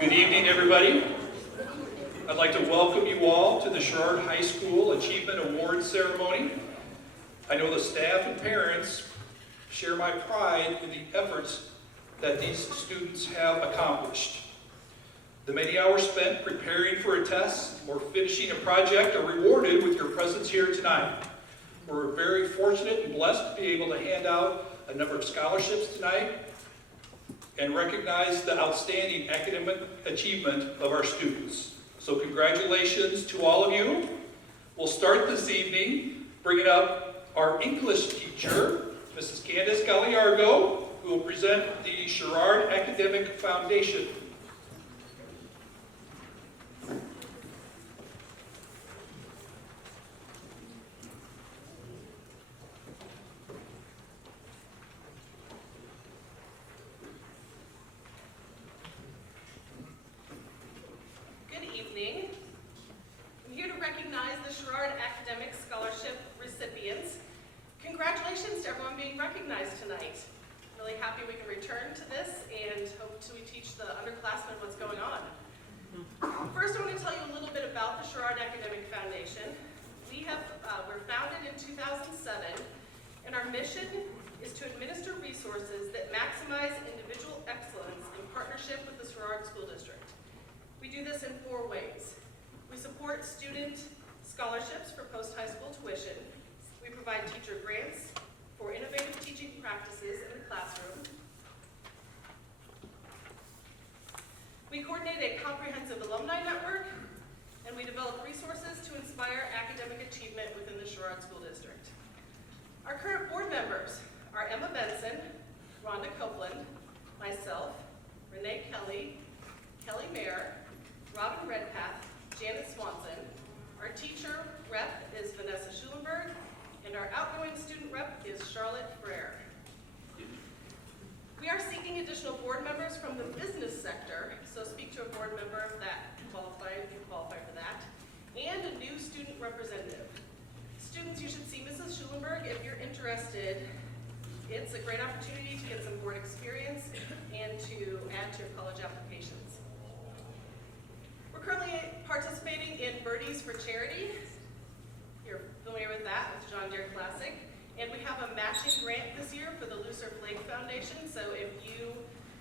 Good evening, everybody. I'd like to welcome you all to the Sherrard High School Achievement Awards ceremony. I know the staff and parents share my pride in the efforts that these students have accomplished. The many hours spent preparing for a test or finishing a project are rewarded with your presence here tonight. We're very fortunate and blessed to be able to hand out a number of scholarships tonight and recognize the outstanding academic achievement of our students. So congratulations to all of you. We'll start this evening bringing up our English teacher, Mrs. Candace Galliargo, who will present the Sherrard Academic Foundation. Congratulations to everyone being recognized tonight. Really happy we can return to this and hope to teach the underclassmen what's going on. First, I want to tell you a little bit about the Sherrard Academic Foundation. We're founded in 2007, and our mission is to administer resources that maximize individual excellence in partnership with the Sherrard School District. We do this in 4 ways. We support student scholarships for post-high school tuition. We provide teacher grants for innovative teaching practices in the classroom. We coordinate a comprehensive alumni network, and we develop resources to inspire academic achievement within the Sherrard School District. Our current board members are Emma Benson, Rhonda Copeland, myself, Renee Kelly, Kelly Mayer, Robin Redpath, Janet Swanson. Our teacher rep is Vanessa Schulenberg, and our outgoing student rep is Charlotte Frere. We are seeking additional board members from the business sector, so speak to a board member that can qualify for that, and a new student representative. Students, you should see Mrs. Schulenberg if you're interested. It's a great opportunity to get some board experience and to add to your college applications. We're currently participating in Birdies for Charity. You're familiar with that, with John Deere Classic. And we have a matching grant this year for the Looser Flake Foundation. So if you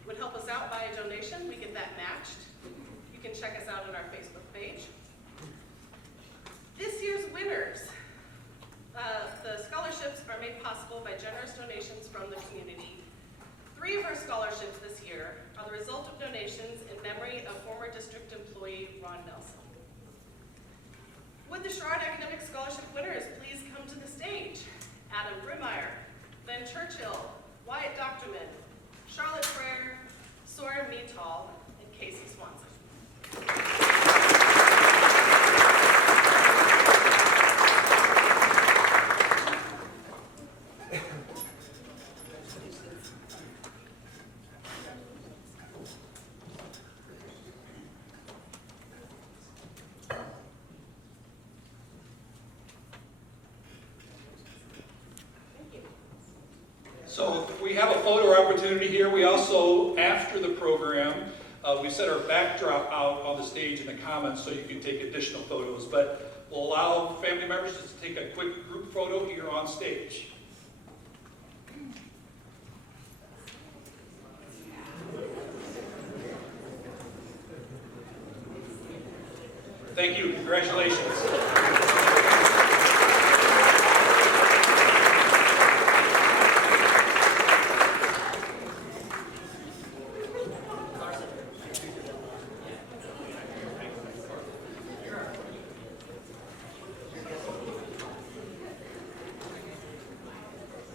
would help us out by a donation, we get that matched. You can check us out on our Facebook page. This year's winners. The scholarships are made possible by generous donations from the community. 3 of our scholarships this year are the result of donations in memory of former district employee Ron Nelson. Would the Sherrard Academic Scholarship winners please come to the stage? Adam Brimmeyer, Ben Churchill, Wyatt Doctorman, Charlotte Frere, Soren Meethal, and Casey Swanson. So we have a photo opportunity here. We also, after the program, we set our backdrop out on the stage in the comments so you can take additional photos. But we'll allow family members to take a quick group photo here on stage. Thank you. Congratulations.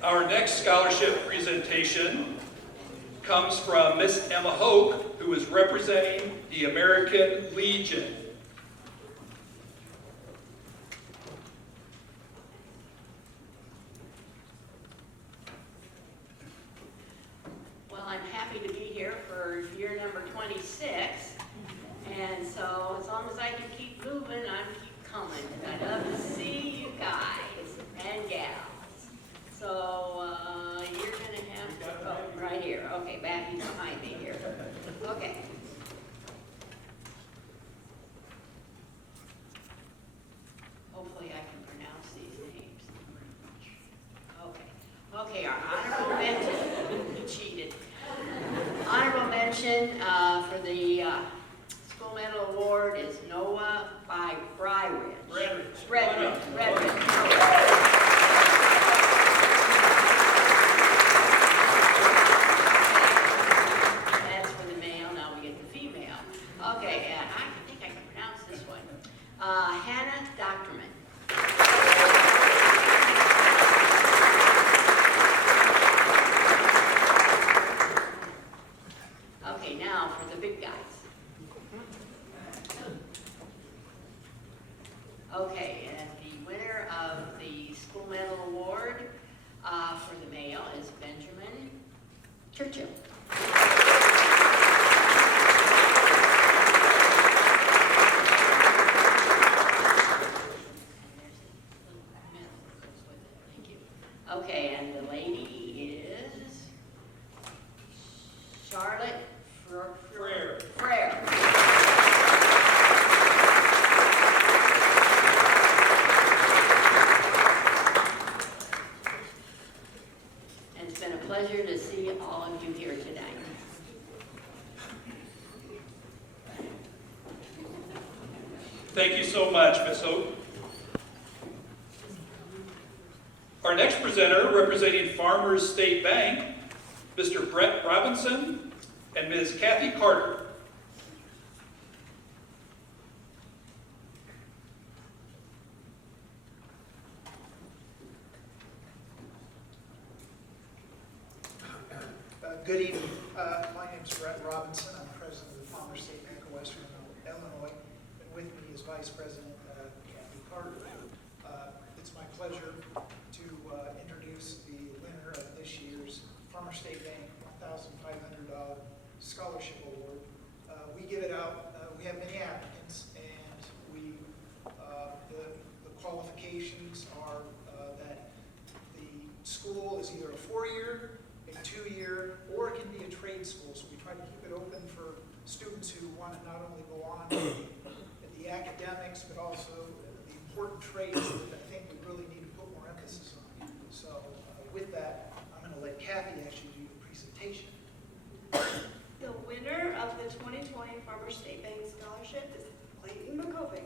Our next scholarship presentation comes from Miss Emma Hoke, who is representing the American Legion. Well, I'm happy to be here for year number 26, and so as long as I can keep moving, I keep coming. I love to see you guys and gals. So you're going to have to, right here. Okay, back behind me here. Okay. honorable mention, you cheated. Honorable mention for the School Medal Award is Noah by Broderick. Broderick. That's for the male, now we get the female. Okay, and I think I can pronounce this one. Hannah Doctorman. Okay, now for the big guys. Okay, and the winner of the School Medal Award for the male is Benjamin Churchill. Thank you. Okay, and the lady is Charlotte Frere. And it's been a pleasure to see all of you here tonight. Thank you so much, Ms. Hope. Our next presenter, representing Farmers State Bank, Mr. Brett Robinson and Ms. Kathy Carter. Good evening. My name is Brett Robinson. I'm president of the Farmers State Bank of Western Illinois. And with me is Vice President Kathy Carter. It's my pleasure to introduce the winner of this year's Farmers State Bank $1,500 Scholarship Award. We give it out. We have many applicants, and the qualifications are that the school is either a 4-year, a 2-year, or it can be a trade school. So we try to keep it open for students who want to not only go on in the academics, but also the important trades that I think we really need to put more emphasis on. So with that, I'm going to let Kathy actually do the presentation. The winner of the 2020 Farmers State Bank Scholarship is Clayton McCovey.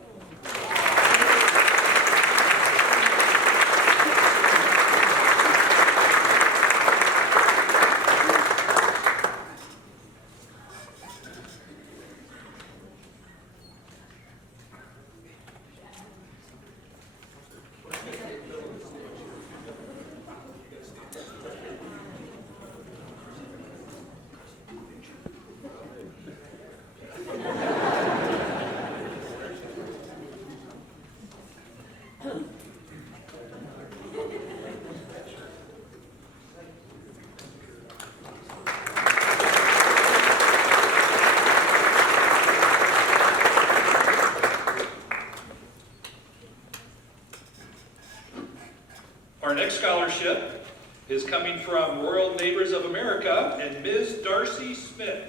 Our next scholarship is coming from Royal Neighbors of America and Ms. Darcy Smith.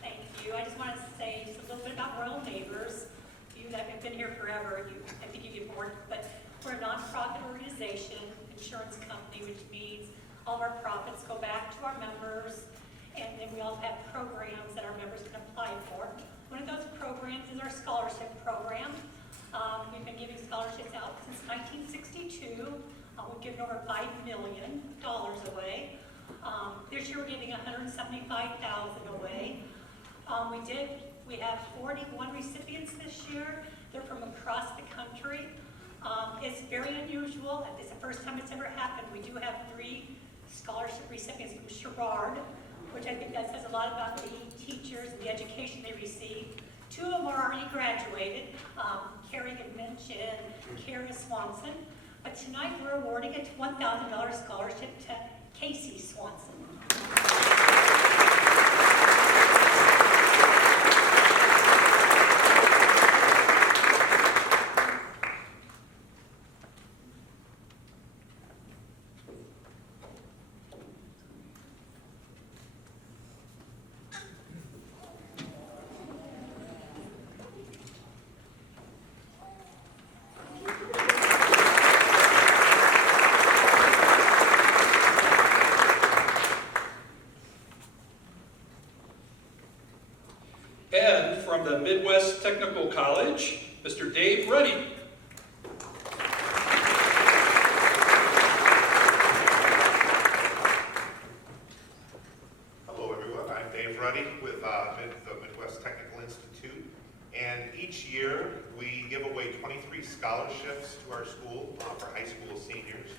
Thank you. I just wanted to say just a little bit about Royal Neighbors. You that have been here forever, I think you get bored, but we're a nonprofit organization, insurance company, which means all of our profits go back to our members. And then we also have programs that our members can apply for. One of those programs is our scholarship program. We've been giving scholarships out since 1962. We've given over $5 million away. This year we're giving $175,000 away. We have 41 recipients this year. They're from across the country. It's very unusual. It's the first time it's ever happened. We do have 3 scholarship recipients from Sherrard, which I think that says a lot about the teachers and the education they receive. 2 of them are already graduated. Carrie had mentioned Kara Swanson. But tonight we're awarding a $1,000 scholarship to Casey Swanson. Midwest Technical College, Mr. Dave Ruddy. Hello everyone, I'm Dave Ruddy with the Midwest Technical Institute, and each year we give away 23 scholarships to our school for high school seniors,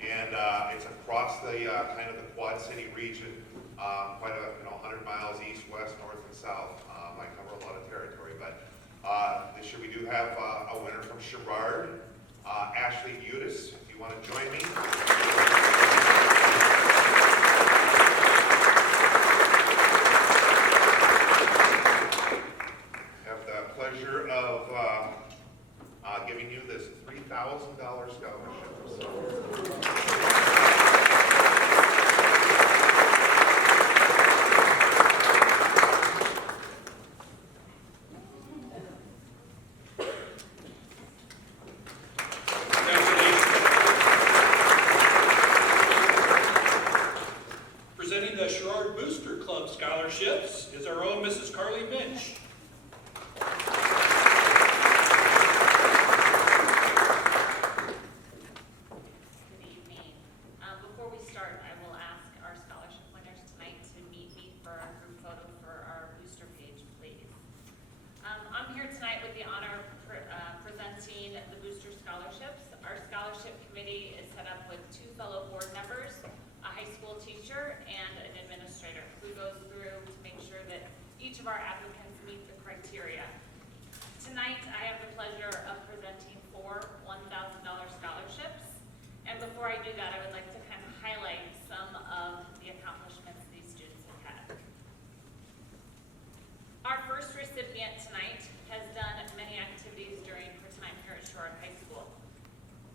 and it's across the kind of the Quad City region, quite a 100 miles east, west, north, and south. I cover a lot of territory, but this year we do have a winner from Sherrard, Ashley Udis. If you want to join me. Pleasure of giving you this $3,000 scholarship. Presenting the Sherrard Booster Club scholarships is our own Mrs. Carly Minch.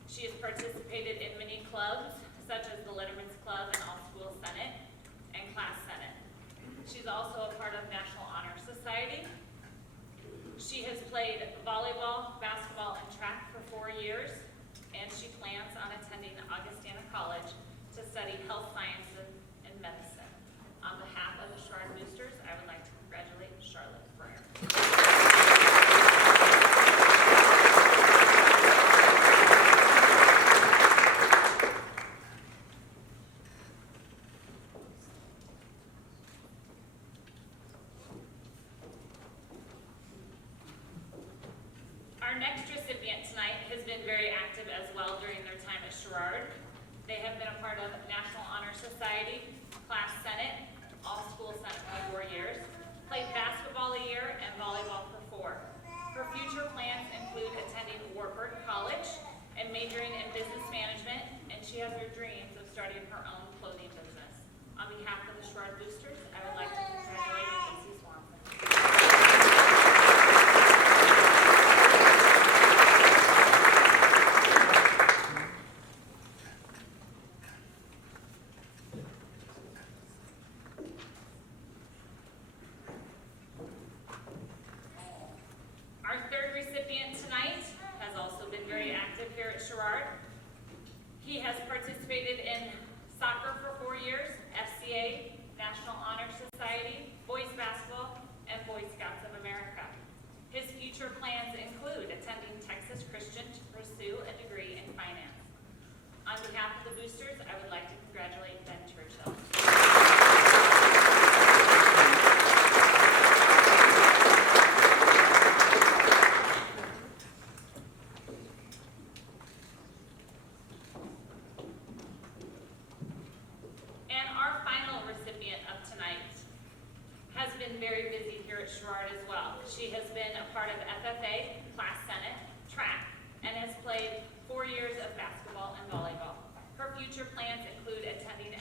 She has participated in many clubs, such as the Letterman's Club and All-School Senate and Class Senate. She's also a part of National Honor Society. She has played volleyball, basketball, and track for 4 years, and she plans on attending Augustana College to study health sciences and medicine. On behalf of the Sherrard Boosters, I would like to congratulate Charlotte Breyer. Our next recipient tonight has been very active as well during their time at Sherrard. They have been a part of National Honor Society, Class Senate, All-School Senate for 4 years, played basketball a year and volleyball for 4. Her future plans include attending Warburg College and majoring in business management, and she has her dreams of starting her own clothing business. On behalf of the Sherrard Boosters, I would like to congratulate Casey Swanson. Our third recipient tonight has also been very active here at Sherrard. He has participated in soccer for 4 years, FCA, National Honor Society, boys basketball, and Boy Scouts of America. His future plans include attending Texas Christian to pursue a degree in finance. On behalf of the boosters, I would like to congratulate Ben Churchill. And our final recipient of tonight has been very busy here at Sherrard as well. She has been a part of FFA, Class Senate, track, and has played 4 years of basketball and volleyball. Her future plans include attending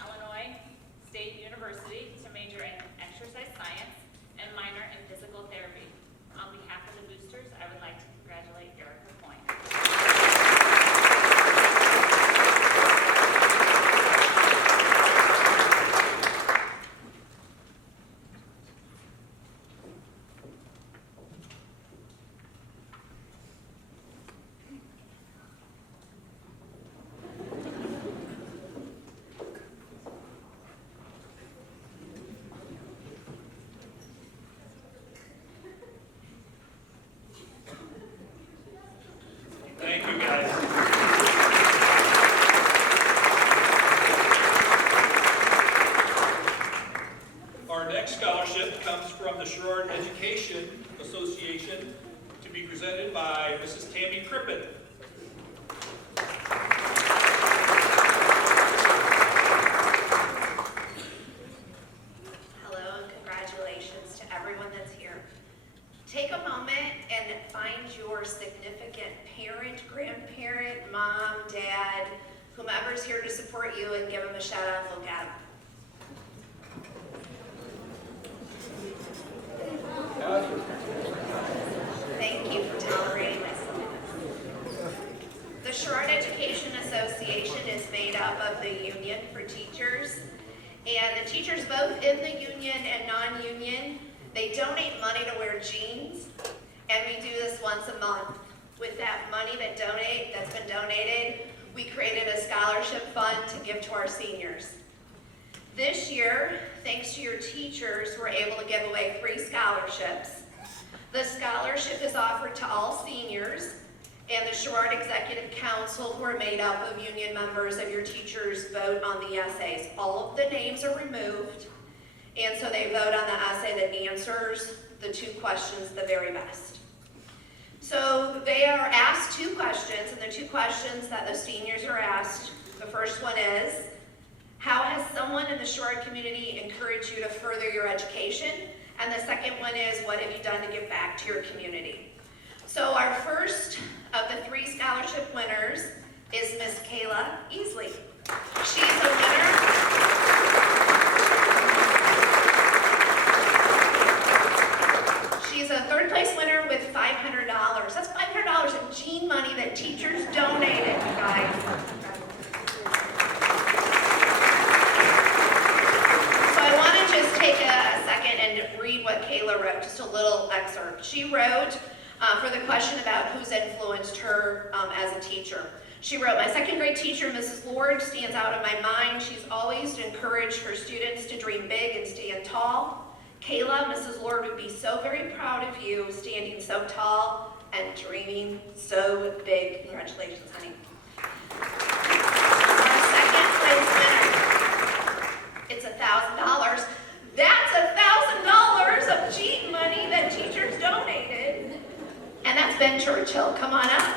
be presented by Mrs. Tammy Crippen. Hello and congratulations to everyone that's here. Take a moment and find your significant parent, grandparent, mom, dad, whomever's here to support you, and give them a shout out and look at them. Thank you for tolerating this. The Sherrard Education Association is made up of the union for teachers, and the teachers both in the union and non-union, they donate money to wear jeans, and we do this once a month. With that money that's been donated, we created a scholarship fund to give to our seniors. This year, thanks to your teachers, we're able to give away 3 scholarships. The scholarship is offered to all seniors, and the Sherrard Executive Council, who are made up of union members of your teachers, vote on the essays. All of the names are removed, and so they vote on the essay that answers the 2 questions the very best. So they are asked 2 questions, and the 2 questions that the seniors are asked, the first one is, how has someone in the Sherrard community encouraged you to further your education? And the second one is, what have you done to give back to your community? So our first of the 3 scholarship winners is Miss Kayla Easley. She's a winner. She's a 3rd place winner with $500. That's $500 in jean money that teachers donated, you guys. So I want to just take a second and read what Kayla wrote, just a little excerpt. She wrote for the question about who's influenced her as a teacher. She wrote, my 2nd grade teacher, Mrs. Lord, stands out in my mind. She's always encouraged her students to dream big and stand tall. Kayla, Mrs. Lord would be so very proud of you, standing so tall and dreaming so big. Congratulations, honey. Our 2nd place winner, it's $1,000. That's $1,000 of jean money that teachers donated. And that's Ben Churchill. Come on up.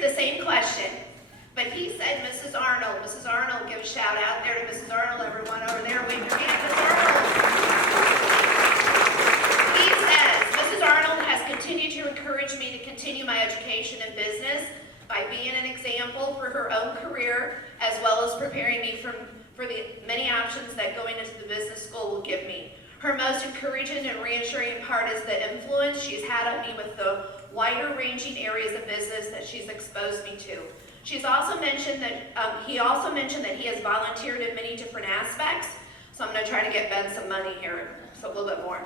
The same question, but he said Mrs. Arnold. Mrs. Arnold, give a shout out there to Mrs. Arnold, everyone over there, wave your hand, Mrs. Arnold. He says, Mrs. Arnold has continued to encourage me to continue my education in business by being an example for her own career, as well as preparing me for the many options that going into the business school will give me. Her most encouraging and reassuring part is the influence she's had on me with the wider ranging areas of business that she's exposed me to. She's also mentioned that, he also mentioned that he has volunteered in many different aspects, so I'm going to try to get Ben some money here, so a little bit more.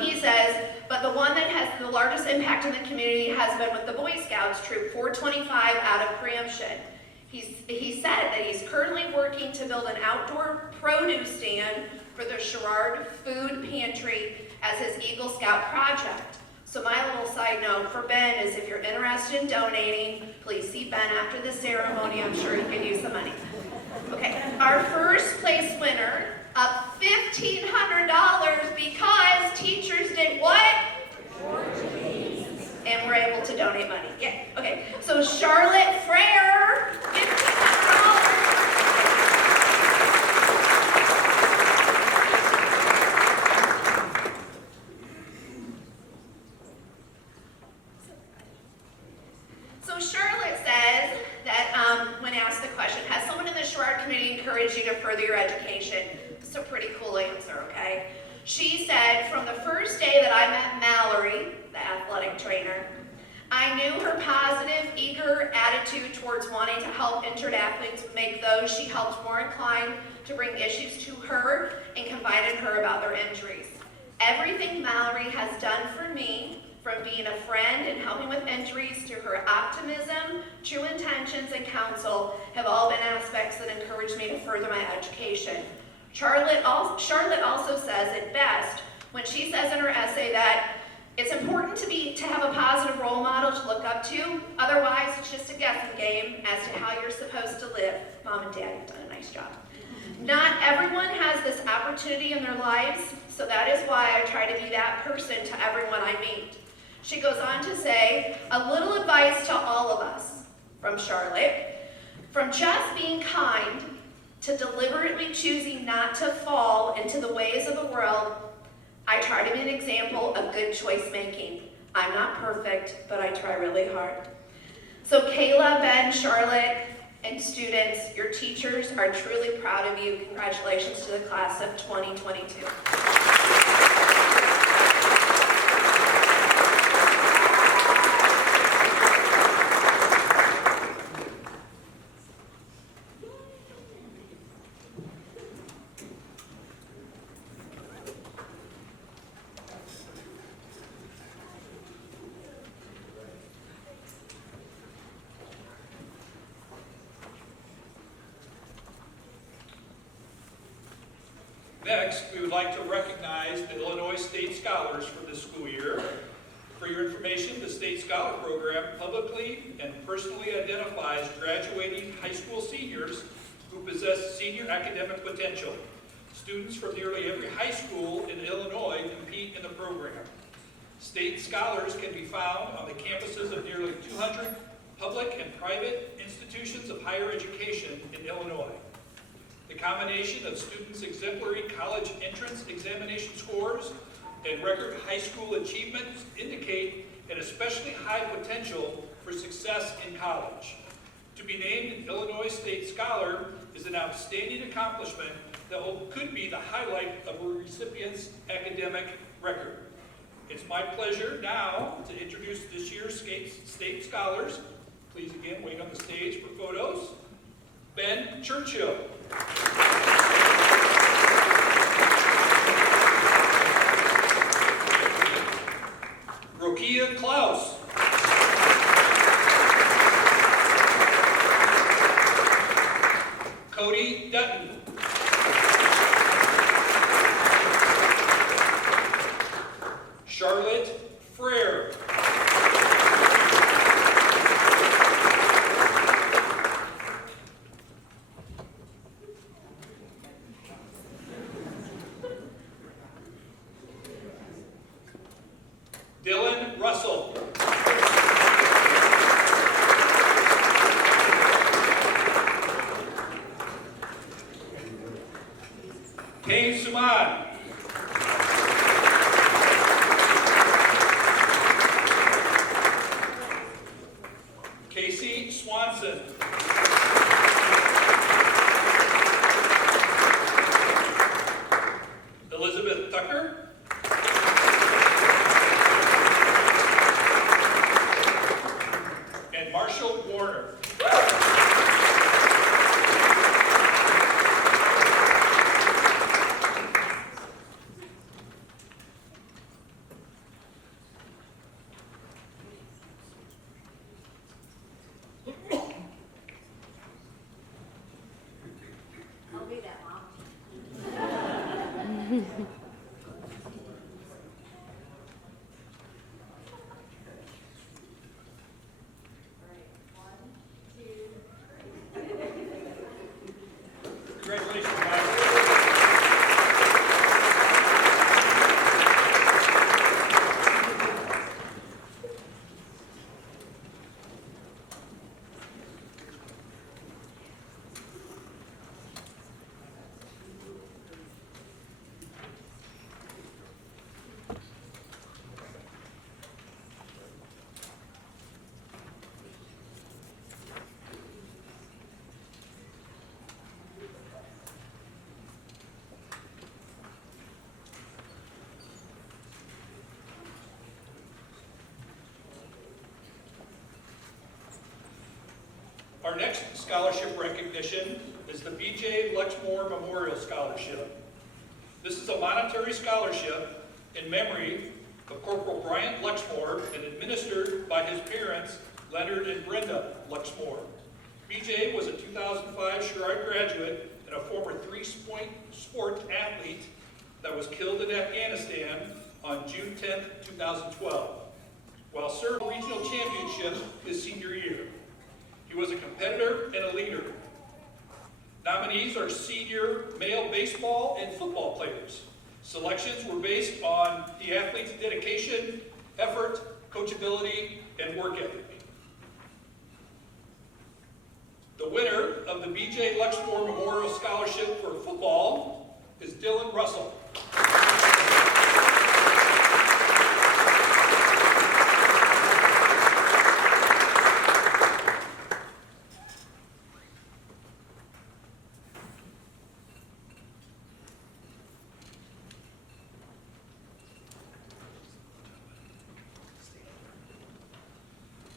He says, but the one that has the largest impact in the community has been with the Boy Scouts Troop 425 out of Preemption. He said that he's currently working to build an outdoor produce stand for the Sherrard Food Pantry as his Eagle Scout project. So my little side note for Ben is if you're interested in donating, please see Ben after the ceremony. I'm sure he could use the money. Okay, our 1st place winner of $1,500 because teachers did what? And we're able to donate money. Yeah, okay. So Charlotte Frere, $1,500. Charlotte says that when asked the question, has someone in the Sherrard community encouraged you to further your education? It's a pretty cool answer, okay? She said, from the first day that I met Mallory, the athletic trainer, I knew her positive, eager attitude towards wanting to help injured athletes would make those she helped more inclined to bring issues to her and confide in her about their injuries. Everything Mallory has done for me, from being a friend and helping with injuries to her optimism, true intentions, and counsel, have all been aspects that encouraged me to further my education. Charlotte also says it best when she says in her essay that It's important to have a positive role model to look up to. Otherwise, it's just a guessing game as to how you're supposed to live. Mom and Dad have done a nice job. Not everyone has this opportunity in their lives, so that is why I try to be that person to everyone I meet. She goes on to say, a little advice to all of us, from Charlotte, from just being kind to deliberately choosing not to fall into the ways of the world, I try to be an example of good choice making. I'm not perfect, but I try really hard. So Kayla, Ben, Charlotte, and students, your teachers are truly proud of you. Congratulations to the class of 2022. Next, we would like to recognize the Illinois State Scholars for this school year. For your information, the State Scholar Program publicly and personally identifies graduating high school seniors who possess senior academic potential. Students from nearly every high school in Illinois compete in the program. State Scholars can be found on the campuses of nearly 200 public and private institutions of higher education in Illinois. The combination of students' exemplary college entrance examination scores and record high school achievements indicate an especially high potential for success in college. To be named an Illinois State Scholar is an outstanding accomplishment that could be the highlight of a recipient's academic record. It's my pleasure now to introduce this year's State Scholars. Please again wait on the stage for photos. Ben Churchill. Rokia Klaus. Cody Dutton. Charlotte Frere. Dylan Russell. Haynes Suman. Casey Swanson. Elizabeth Tucker. And Marshall Werner. I'll be that mom. Congratulations, guys. Our next scholarship recognition is the B.J. Lexmore Memorial Scholarship. This is a monetary scholarship in memory of Corporal Bryant Lexmore and administered by his parents, Leonard and Brenda Lexmore. B.J. was a 2005 Sherrard graduate and a former three-sport athlete that was killed in Afghanistan on June 10, 2012, while serving the regional championship his senior year. He was a competitor and a leader. Nominees are senior male baseball and football players. Selections were based on the athlete's dedication, effort, coachability, and work ethic. The winner of the B.J. Luxmore Memorial Scholarship for football is Dylan Russell.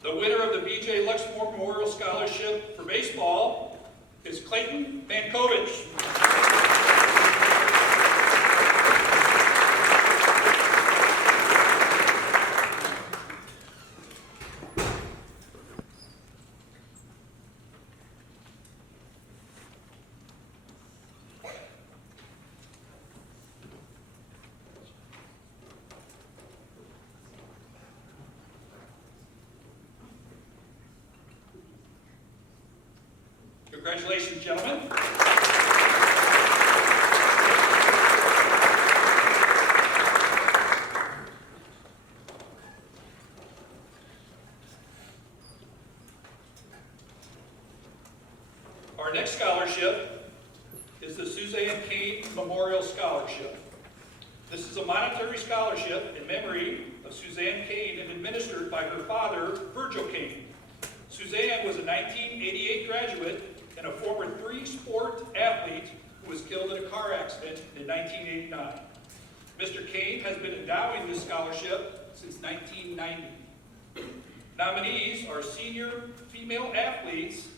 The winner of the B.J. Luxmore Memorial Scholarship for baseball is Clayton Mankovich. Congratulations, gentlemen. Our next scholarship is the Suzanne Kane Memorial Scholarship. This is a monetary scholarship in memory of Suzanne Kane and administered by her father, Virgil Kane. Suzanne was a 1988 graduate and a former three-sport athlete who was killed in a car accident in 1989. Mr. Kane has been endowing this scholarship since 1990. Nominees are senior female athletes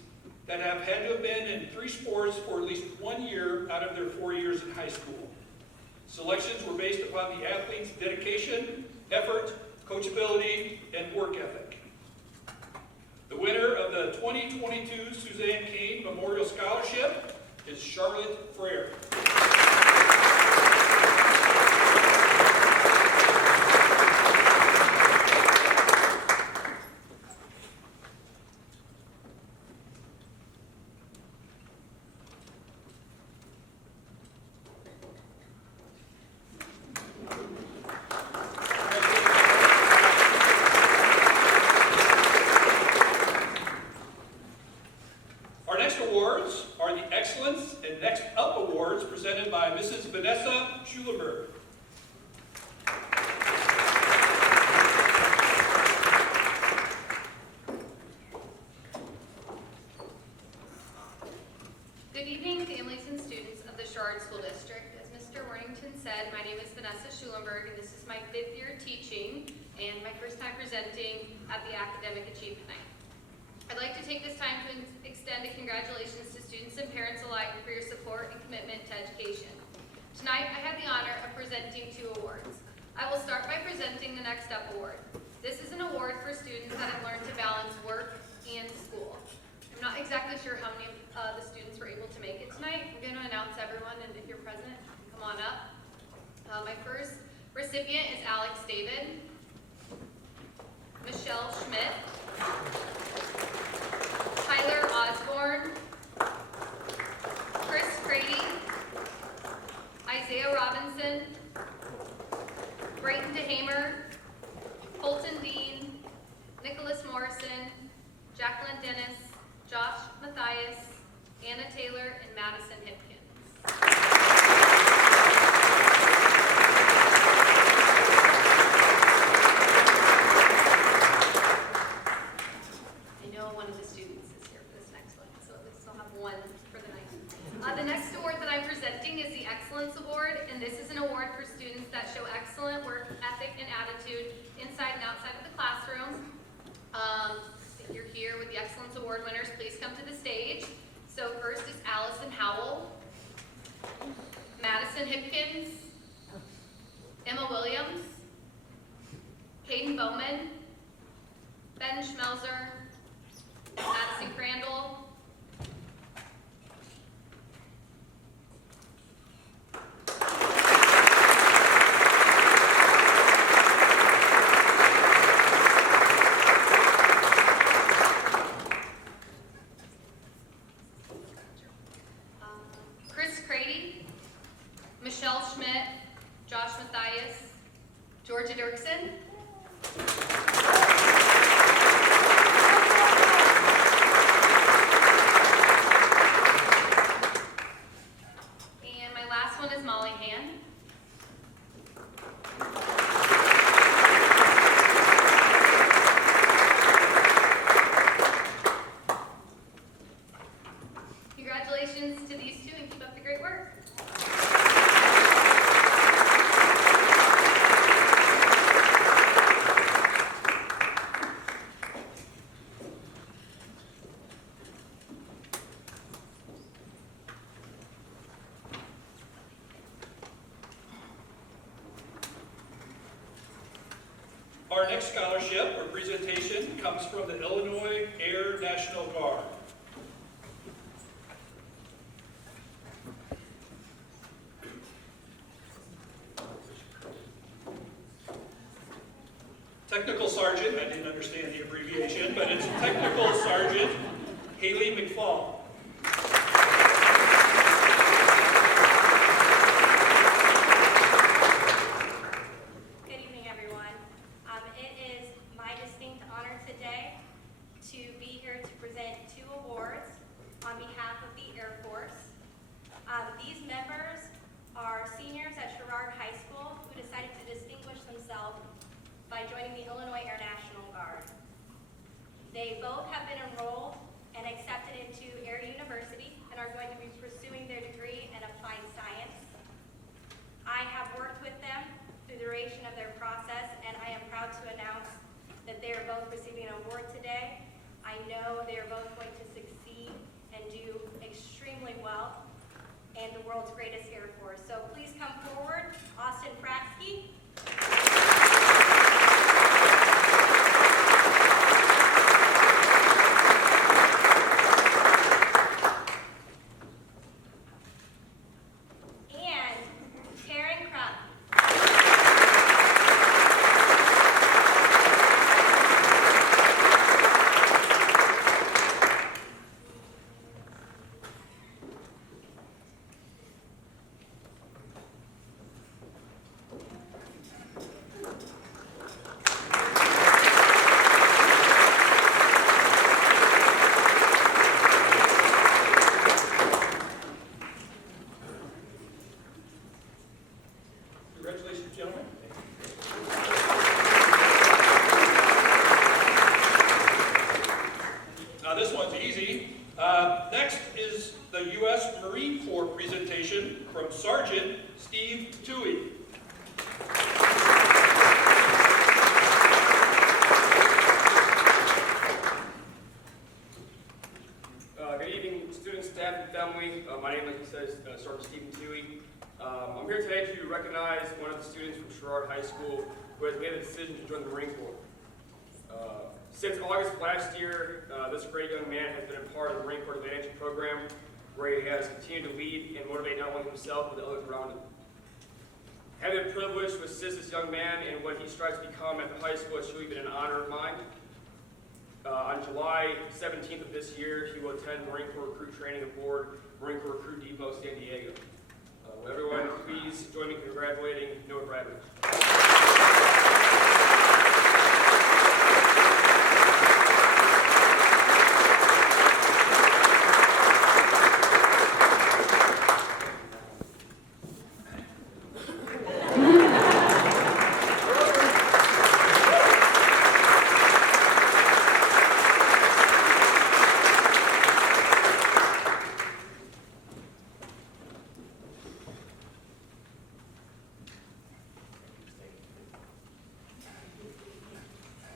that have had to have been in three sports for at least 1 year out of their 4 years in high school. Selections were based upon the athlete's dedication, effort, coachability, and work ethic. The winner of the 2022 Suzanne Kane Memorial Scholarship is Charlotte Frere. At the Academic Achievement Night. I'd like to take this time to extend a congratulations to students and parents alike for your support and commitment to education. Tonight, I have the honor of presenting 2 awards. I will start by presenting the Next Up Award. This is an award for students that have learned to balance work and school. I'm not exactly sure how many of the students were able to make it tonight. I'm going to announce everyone, and if you're present, come on up. My first recipient is Alex David, Michelle Schmidt, Tyler Osborne, Chris Grady, Isaiah Robinson, Brayton DeHamer, Colton Dean, Nicholas Morrison, Jacqueline Dennis, Josh Mathias, Anna Taylor, and Madison Hipkins. The next award that I'm presenting is the Excellence Award, and this is an award for students that show excellent work ethic and attitude inside and outside of the classroom. If you're here with the Excellence Award winners, please come to the stage. So first is Allison Howell, Madison Hipkins, Emma Williams, Hayden Bowman, Ben Schmelzer, Madison Crandall, Our next scholarship or presentation comes from the Illinois Air National Guard. Technical Sergeant, I didn't understand the abbreviation, but it's Technical Sergeant Haley McFall. Good evening, everyone. It is my distinct honor today to be here to present 2 awards on behalf of the Air Force. These members are seniors at Sherrard High School who decided to distinguish themselves by joining the Illinois Air National Guard. They both have been enrolled and accepted into Air University and are going to be pursuing their degree in applied science. I have worked with them through the duration of their process, and I am proud to announce that they are both receiving an award today. I know they are both going to succeed and do extremely well in the world's greatest Air Force. So please come forward, Austin Fratsky. Congratulations, gentlemen. Now this one's easy. Next is the U.S. Marine Corps presentation from Sergeant Steve Toohey. Good evening, students, staff, and family. My name, like he says, Sergeant Stephen Toohey. I'm here today to recognize one of the students from Sherrard High School who has made the decision to join the Marine Corps. Since August of last year, this great young man has been a part of the Marine Corps Advantage program, where he has continued to lead and motivate not only himself, but others around him. Having the privilege to assist this young man in what he strives to become at the high school has truly been an honor of mine. On July 17th of this year, he will attend Marine Corps Recruit Training aboard Marine Corps Recruit Depot, San Diego. Will everyone please join me in congratulating Noah Bradley.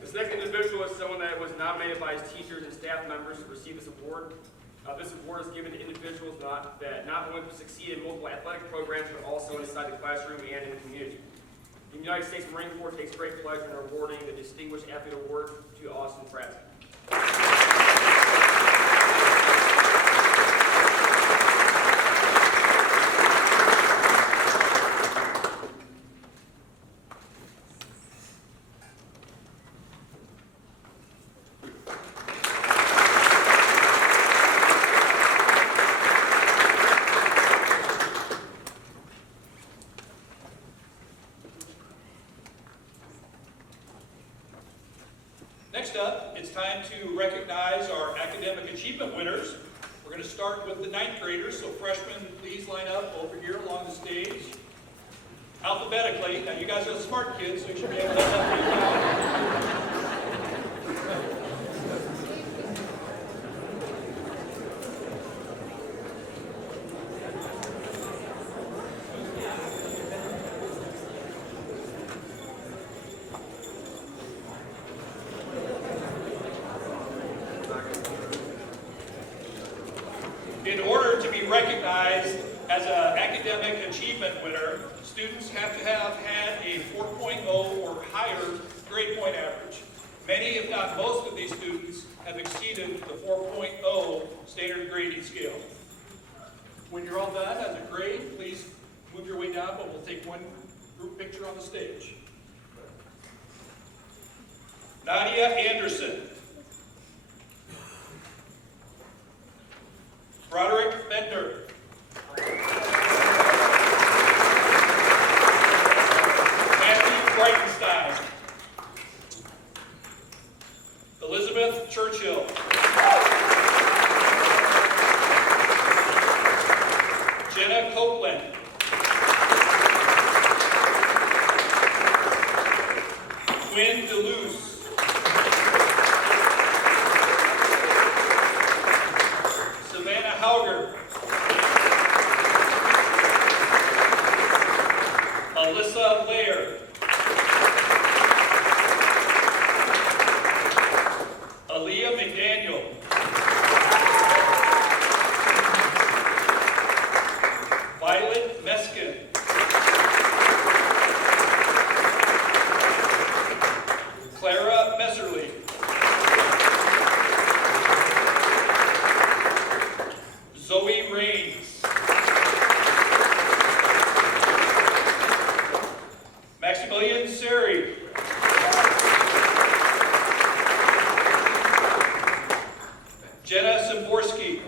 This next individual is someone that was nominated by his teachers and staff members to receive this award. This award is given to individuals that not only succeed in multiple athletic programs, but also inside the classroom and in the community. The United States Marine Corps takes great pleasure in awarding the Distinguished Athlete Award to Austin Fratsky. Next up, it's time to recognize our academic achievement winners. We're going to start with the 9th graders, so freshmen, please line up over here along the stage. Alphabetically. Now you guys are the smart kids, so you should be able to help me out. In order to be recognized as an academic achievement winner, students have to have had a 4.0 or higher grade point average. Many, if not most, of these students have exceeded the 4.0 standard grading scale. When you're all done as a grade, please move your way down, but we'll take one group picture on the stage. Nadia Anderson. Broderick Bender. Breitenstein. Elizabeth Churchill. Jenna Copeland. Quinn DeLoose. Savanah Hauger. Alyssa Lair. Aaliyah McDaniel. Violet Meskan. Clara Messerly. Zoey Haynes. Maximilian Serre. Jenna Szymborski.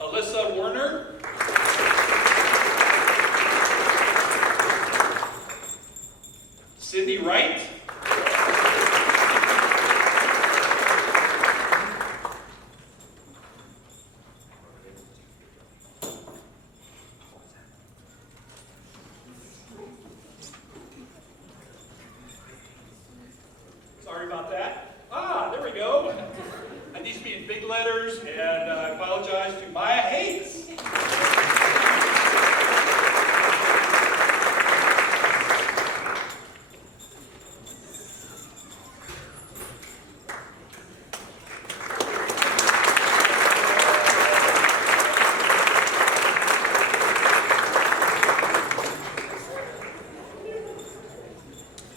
Alyssa Werner. Wright. Sorry about that. There we go. That needs to be in big letters, and I apologize to Maya Haynes.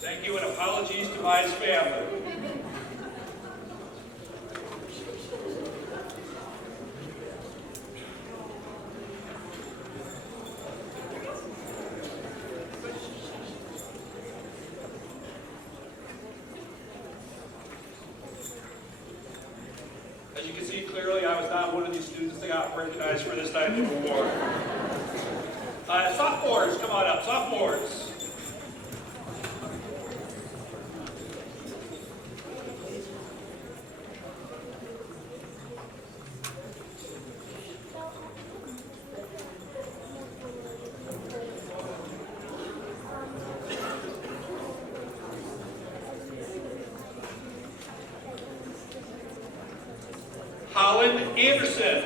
Thank you, and apologies to Maya's family. As you can see clearly, I was not one of these students that got recognized for this type of award. Sophomores, come on up, sophomores. Holland Anderson.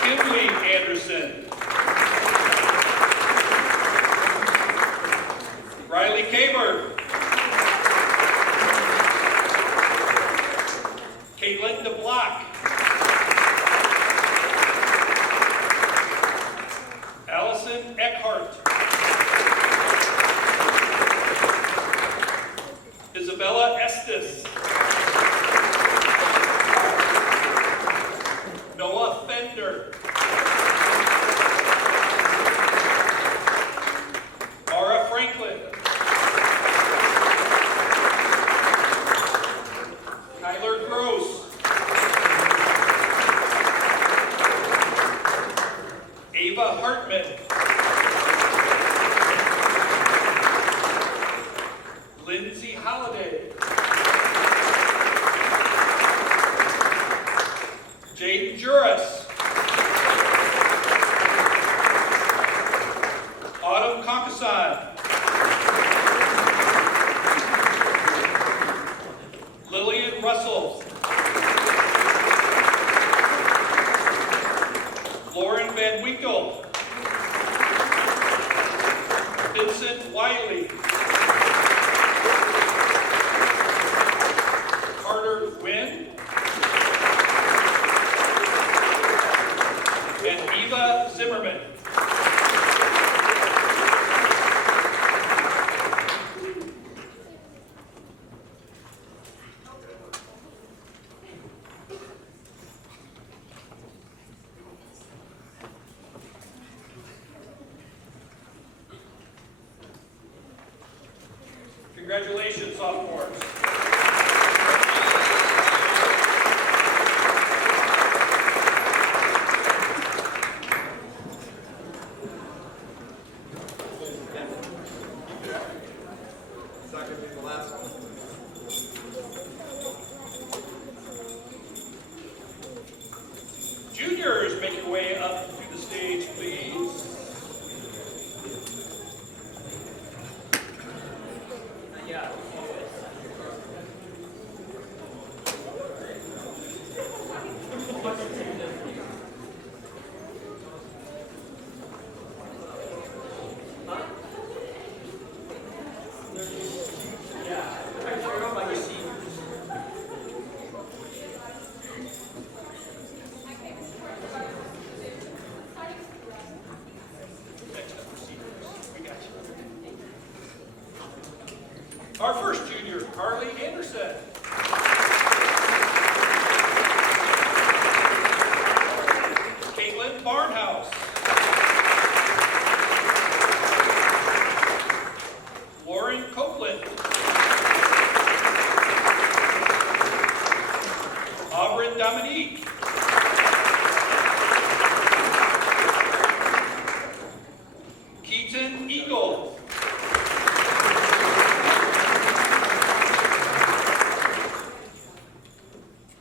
Kinley Anderson. Riley Cabor. Caitlin DeBlock. Allison Eckhart. Isabella Estes. Noah Fender. Mara Franklin. Tyler Gross. Ava Hartman. Lindsay Holiday. Jaden Juris. Autumn Conkasan. Lillian Russell. Lauren Van Winkle. Vincent Wiley. Carter Quinn. Eva Zimmerman. Congratulations, sophomores. Juniors, make your way up to the stage, please. Yeah. Our first junior, Carly Anderson. Caitlin Barnhouse. Lauren Copeland. Aubrey Dominique. Keaton Eagle.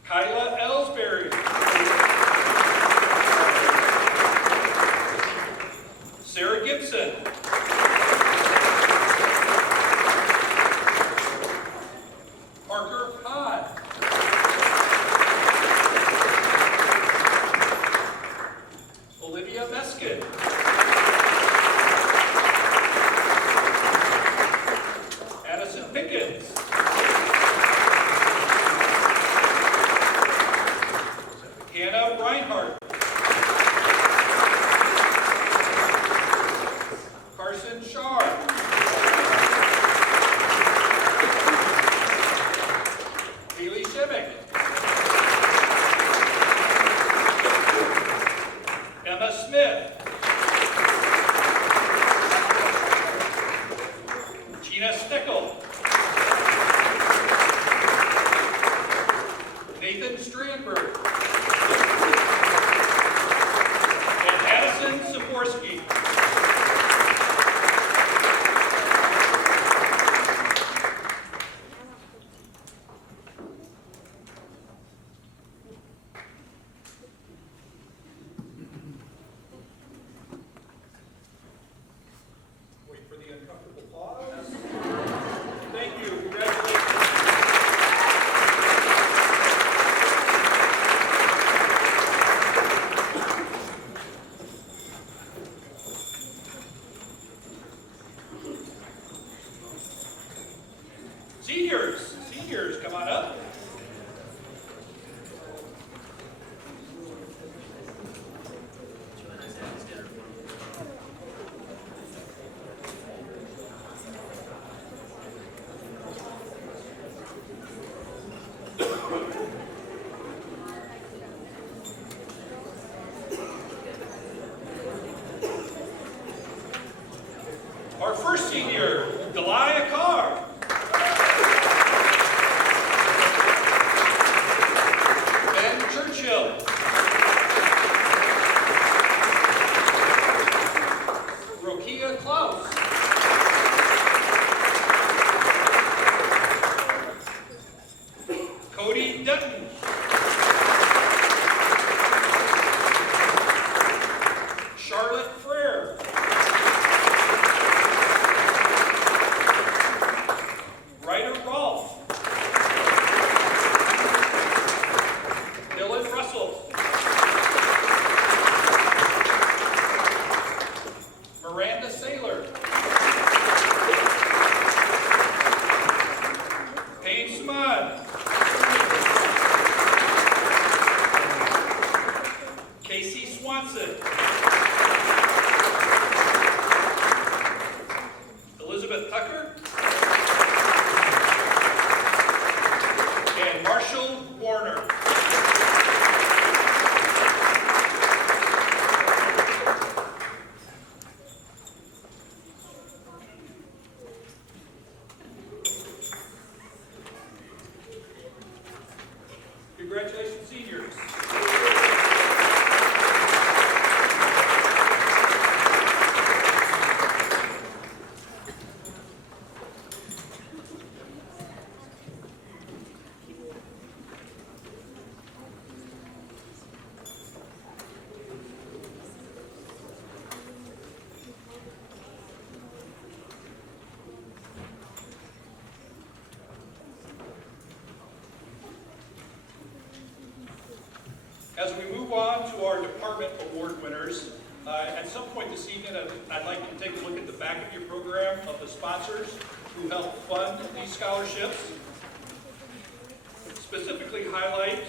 Kyla Ellsbury. Sarah Gibson. Parker Hahn. Olivia Meskan. Addison Pickens. Hannah Reinhardt. Carson Shar. Haley Shimmick. Emma Smith. Gina Stickle. Nathan Strandberg. And Addison Szymborski. Wait for the uncomfortable pause. Thank you. Congratulations. Seniors, come on up. Our first senior, Delia Carr. Ben Churchill. Rokia Klaus. Cody Dutton. Charlotte Frere. Congratulations, seniors. As we move on to our department award winners, at some point this evening, I'd like you to take a look at the back of your program of the sponsors who helped fund these scholarships. Specifically highlight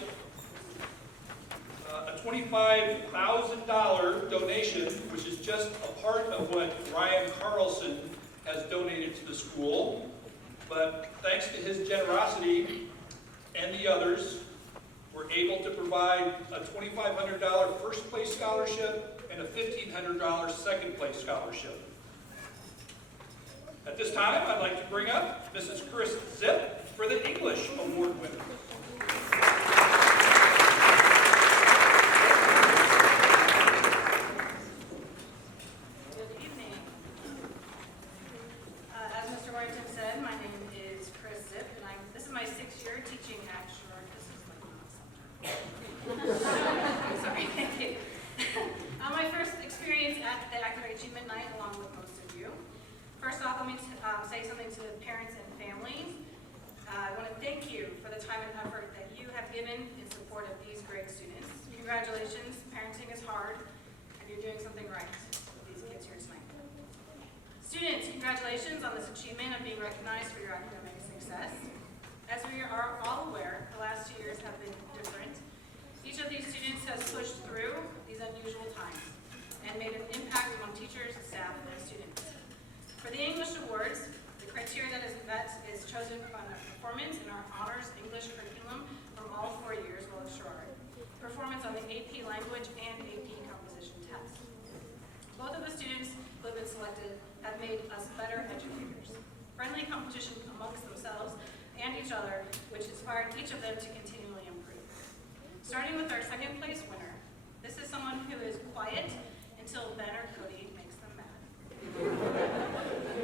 a $25,000 donation, which is just a part of what Ryan Carlson has donated to the school. But thanks to his generosity and the others, we're able to provide a $2,500 first place scholarship and a $1,500 second place scholarship. At this time, I'd like to bring up Mrs. Chris Zip for the English Award winner. Good evening. As Mr. Warrington said, my name is Chris Zip, and this is my 6th year teaching at Sherrard. I'm sorry, thank you. My first experience at the Academic Achievement Night, along with most of you. First off, let me say something to the parents and families. I want to thank you for the time and effort that you have given in support of these great students. Congratulations, parenting is hard, and you're doing something right with these kids here tonight. Students, congratulations on this achievement of being recognized for your academic success. As we are all aware, the last 2 years have been different. Each of these students has pushed through these unusual times and made an impact among teachers, staff, and students. For the English Awards, the criteria that is chosen on the performance in our honors English curriculum from all 4 years while at Sherrard, performance on the AP language and AP composition tests. Both of the students who have been selected have made us better educators. Friendly competition amongst themselves and each other, which inspired each of them to continually improve. Starting with our second place winner, this is someone who is quiet until Ben or Cody makes them mad.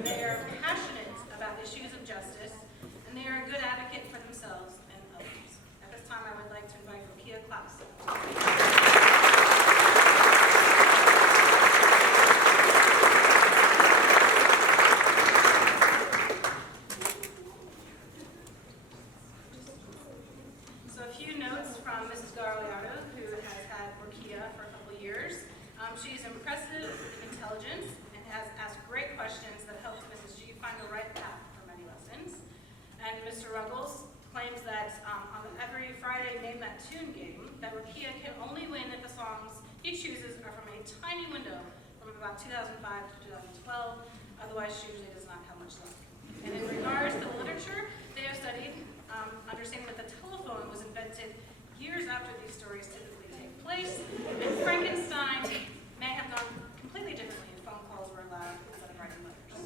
They are passionate about issues of justice, and they are a good advocate for themselves and others. At this time, I would like to invite Rokia Klaus. She's impressive in intelligence and has asked great questions that helped Mrs. G find the right path for many lessons. And Mr. Ruggles claims that on every Friday Name That Tune game, that Rokia can only win if the songs he chooses are from a tiny window from about 2005 to 2012. Otherwise, she usually does not have much luck. And in regards to literature, they have studied understanding that the telephone was invented years after these stories typically take place, and Frankenstein may have gone completely differently if phone calls were allowed instead of writing letters.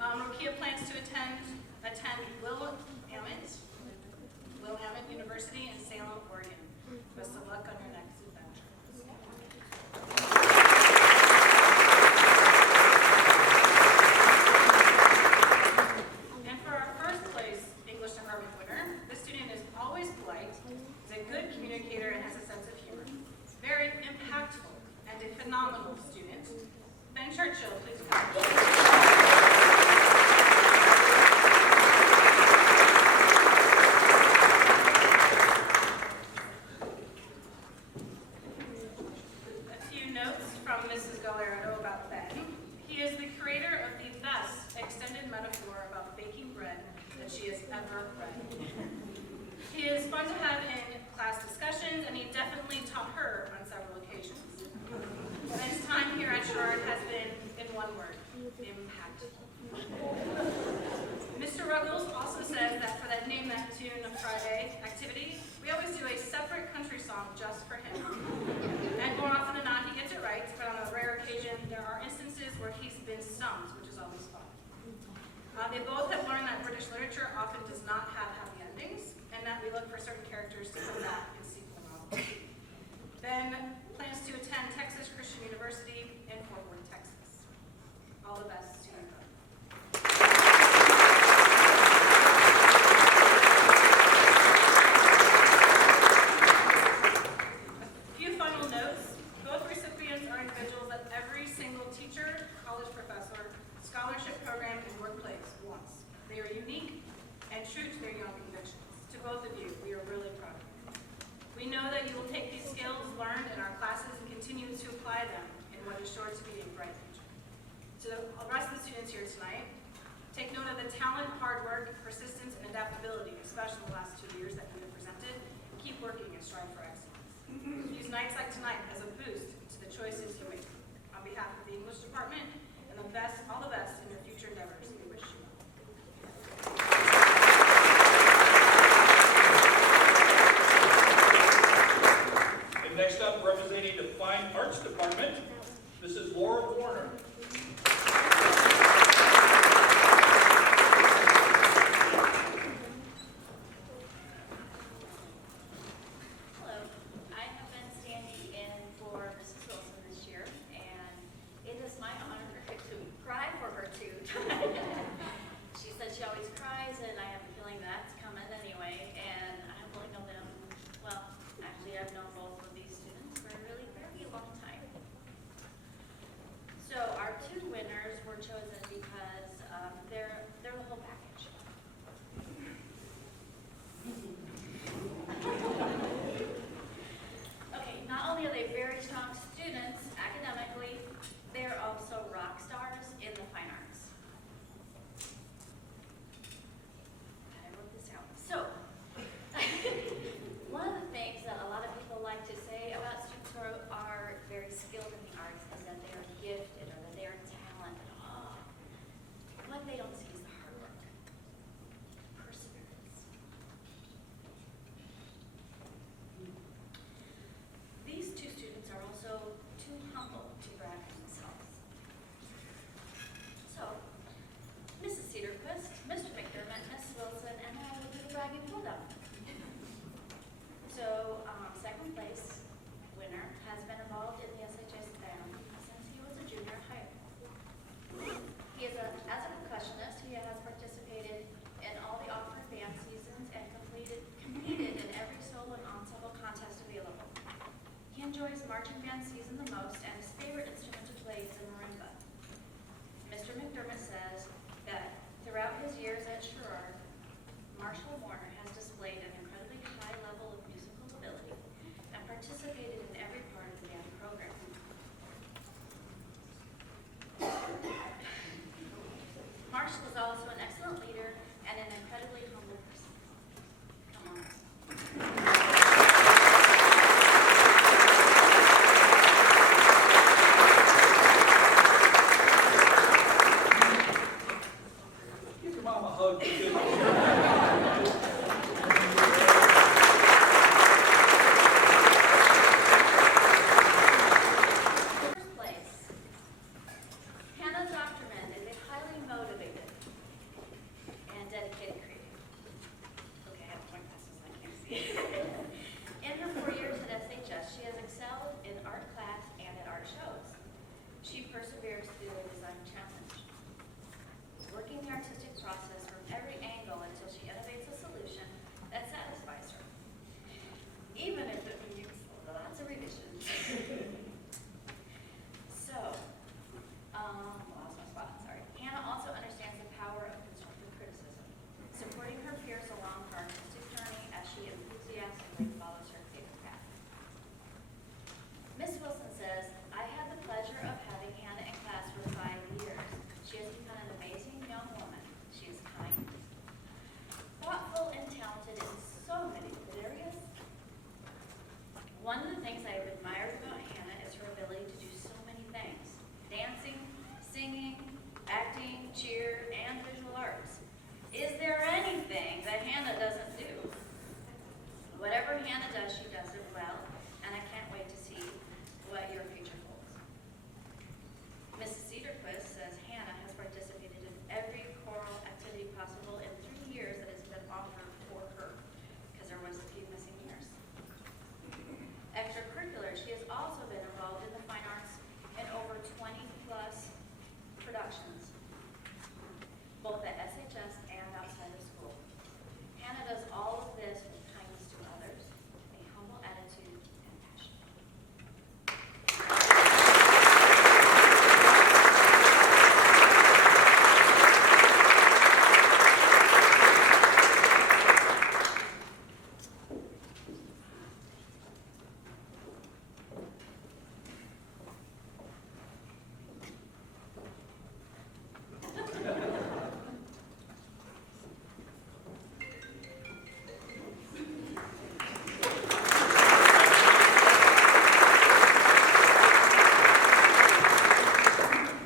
Rokia plans to attend Willamette University in Salem, Oregon. Best of luck on your next adventure. And for our first place English department winner, this student is always polite, is a good communicator, and has a sense of humor. Very impactful and a phenomenal student. Ben Churchill, please come. He is fun to have in class discussions, and he definitely taught her on several occasions. Ben's time here at Sherrard has been, in one word, impactful. Mr. Ruggles also says that for that Name That Tune of Friday activity, we always do a separate country song just for him. And more often than not, he gets it right, but on a rare occasion, there are instances where he's been stumped, which is always fun. They both have learned that British literature often does not have happy endings, and in that we look for certain characters to come back and seek them out. Ben plans to attend Texas Christian University in Fort Worth, Texas. All the best to you. A few final notes. Both recipients are individuals that every single teacher, college professor, scholarship program, and workplace wants. They are unique and true to their young convictions. To both of you, we are really proud of you. We know that you will take these skills learned in our classes and continue to apply them in what is sure to be a bright future. To the rest of the students here tonight, take note of the talent, hard work, persistence, and adaptability, especially the last 2 years that you have presented. Keep working and strive for excellence. Use nights like tonight as a boost to the choices you make. On behalf of the English department and all the best in your future endeavors, we wish you well. And next up, representing the Fine Arts Department, Mrs. Laura Werner. Hello. I have been standing in for Mrs. Wilson this year, and it is my honor to cry for her too. She said she always cries, and I have a feeling that's coming anyway, and I have really known them, well, actually I've known both of these students for a really very long time. So our two winners were chosen because they're the whole package. Okay, not only are they very strong students academically, they're also rock stars in the fine arts. I wrote this down. So, one of the things that a lot of people like to say about students who are very skilled in the arts is that they are gifted or that they are talented. Oh, what they don't see is the hard work, perseverance. These two students are also too humble to brag on themselves. So, Mrs. Cedarquist, Mr. McDermott, Miss Wilson, and I will do the bragging for them. So, second place winner has been involved in the SHS band since he was a junior high. He is as a percussionist, he has participated in all the Oxford band seasons and competed in every solo and ensemble contest available. He enjoys marching band season the most, and his favorite instrument to play is the marimba. Mr. McDermott says that throughout his years at Sherrard, Marshall Warner has displayed an incredibly high level of musical ability and participated in every part of the band program. Marshall is also an excellent leader and an incredibly humble person. Come on. Give your mom a hug. First place. Hannah Doctorman is a highly motivated and dedicated creator. Okay, I have to point past this, I can't see. In her 4 years at SHS, she has excelled in art class and at art shows. She perseveres through a design challenge, working the artistic process from every angle until she innovates a solution that satisfies her, even if it means lots of revisions. So, lost my spot, sorry. Hannah also understands the power of constructive criticism, supporting her peers along her artistic journey as she enthusiastically follows her favorite path. Miss Wilson says, I had the pleasure of having Hannah in class for 5 years. She has become an amazing young woman. She is kind, thoughtful, and talented in so many good areas. One of the things I have admired about Hannah is her ability to do so many things: dancing, singing, acting, cheer, and visual arts. Is there anything that Hannah doesn't do? Whatever Hannah does, she does it well, and I can't wait to see what your future holds. Mrs. Cedarquist says Hannah has participated in every choral activity possible in 3 years that has been offered for her, productions, both at SHS and outside of school. Hannah does all of this with kindness to others, a humble attitude, and passion.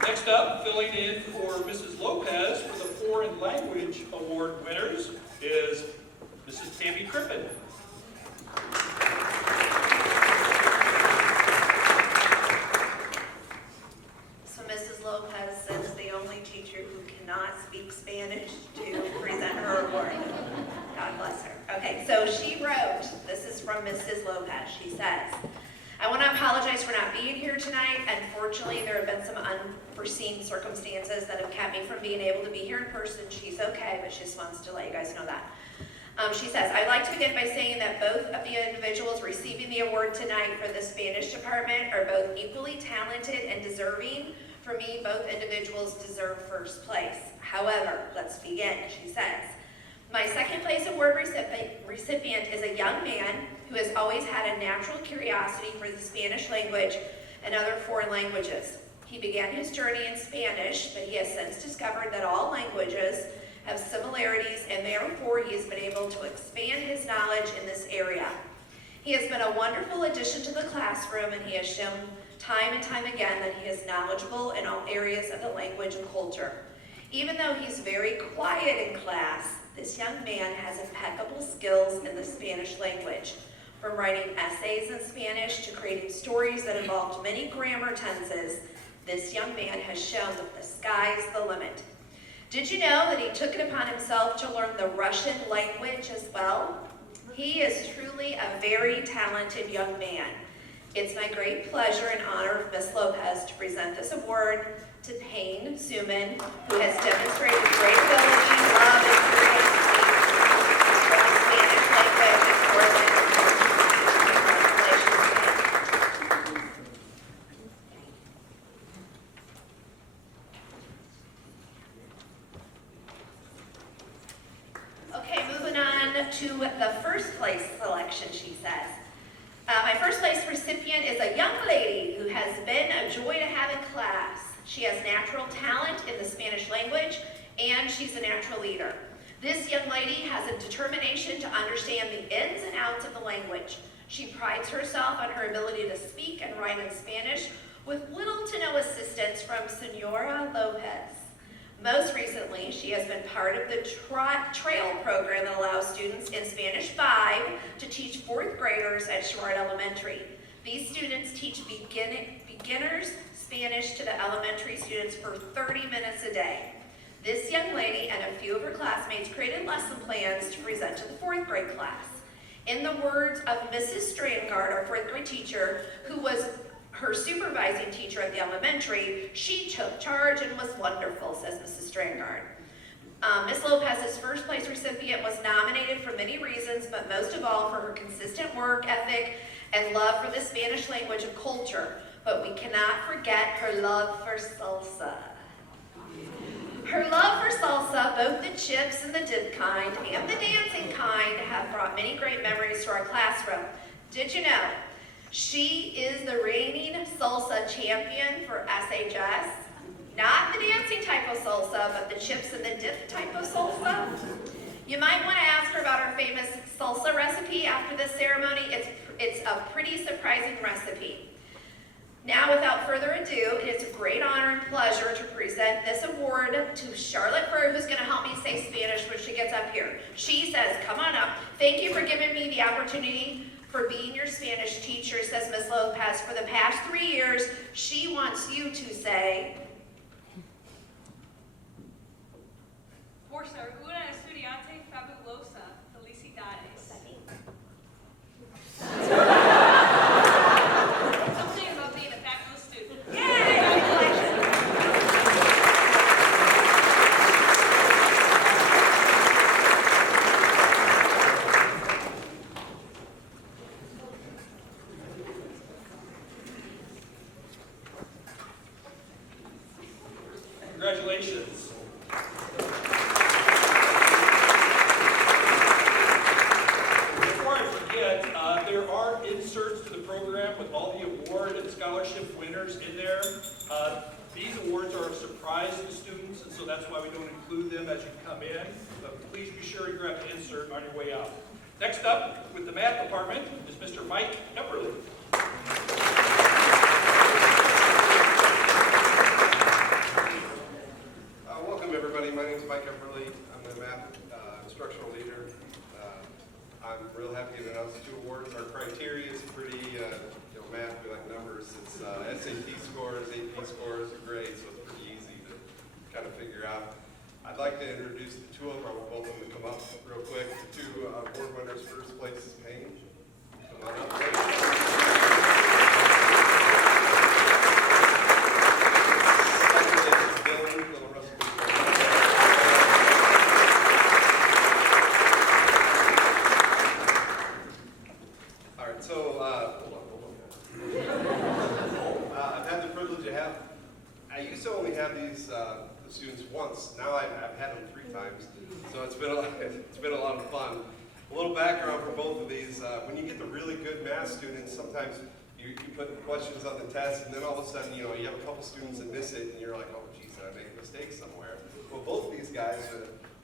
Next up, filling in for Mrs. Lopez for the Foreign Language Award winners is Mrs. Tammy Crippen. So Mrs. Lopez sends the only teacher who cannot speak Spanish to present her award. God bless her. Okay, so she wrote, this is from Mrs. Lopez. She says, I want to apologize for not being here tonight. Unfortunately, there have been some unforeseen circumstances that have kept me from being able to be here in person. She's okay, but she just wants to let you guys know that. She says, I'd like to begin by saying that both of the individuals receiving the award tonight for the Spanish department are both equally talented and deserving. For me, both individuals deserve first place. However, let's begin. She says, my second place award recipient is a young man who has always had a natural curiosity for the Spanish language and other foreign languages. He began his journey in Spanish, but he has since discovered that all languages have similarities, and therefore he has been able to expand his knowledge in this area. He has been a wonderful addition to the classroom, and he has shown time and time again that he is knowledgeable in all areas of the language and culture. Even though he's very quiet in class, this young man has impeccable skills in the Spanish language. From writing essays in Spanish to creating stories that involved many grammar tenses, this young man has shown that the sky's the limit. Did you know that he took it upon himself to learn the Russian language as well? He is truly a very talented young man. It's my great pleasure and honor of Ms. Lopez to present this award to Payne Suman, who has demonstrated great ability, love, and curiosity for the Spanish language and foreign languages. Congratulations, Payne. Okay, moving on to the first place selection, she says. My first place recipient is a young lady who has been a joy to have in class. She has natural talent in the Spanish language, and she's a natural leader. This young lady has a determination to understand the ins and outs of the language. She prides herself on her ability to speak and write in Spanish with little to no assistance from Senora Lopez. Most recently, she has been part of the trail program that allows students in Spanish 5 to teach fourth graders at Sherrard Elementary. These students teach beginners Spanish to the elementary students for 30 minutes a day. This young lady and a few of her classmates created lesson plans to present to the fourth grade class. In the words of Mrs. Strangard, our fourth grade teacher, who was her supervising teacher at the elementary, she took charge and was wonderful, says Mrs. Strangard. Ms. Lopez's first place recipient was nominated for many reasons, but most of all for her consistent work ethic and love for the Spanish language and culture. But we cannot forget her love for salsa. Her love for salsa, both the chips and the dip kind and the dancing kind, have brought many great memories to our classroom. Did you know she is the reigning salsa champion for SHS? Not the dancing type of salsa, but the chips and the dip type of salsa. You might want to ask her about her famous salsa recipe after this ceremony. It's a pretty surprising recipe. Now, without further ado, it is a great honor and pleasure to present this award to Charlotte Furr, who's going to help me say Spanish when she gets up here. She says, come on up. Thank you for giving me the opportunity for being your Spanish teacher, says Ms. Lopez. For the past 3 years, she wants you to say, por ser una estudiante fabulosa, felicidades. Something about being a fabulous student. yay! Congratulations. Before I forget, there are inserts to the program with all the award and scholarship winners in there. These awards are a surprise to students, and so that's why we don't include them as you come in. But please be sure to grab an insert on your way out. Next up, with the math department, is Mr. Mike Epperly. Welcome everybody, my name is Mike Epperly. I'm the math instructional leader. I'm real happy to announce 2 awards. Our criteria is pretty, math, we like numbers. It's SAT scores, AP scores, and grades, so it's pretty easy to kind of figure out. I'd like to introduce the 2 of them. I want both of them to come up real quick. The 2 award winners. First place is Haynes. Come on up. Students once. Now I've had them 3 times, so it's been a lot of fun. A little background for both of these. When you get the really good math students, sometimes you put questions on the test, and then all of a sudden, you have a couple students that miss it, and you're like, oh, geez, I made a mistake somewhere. Well, both of these guys,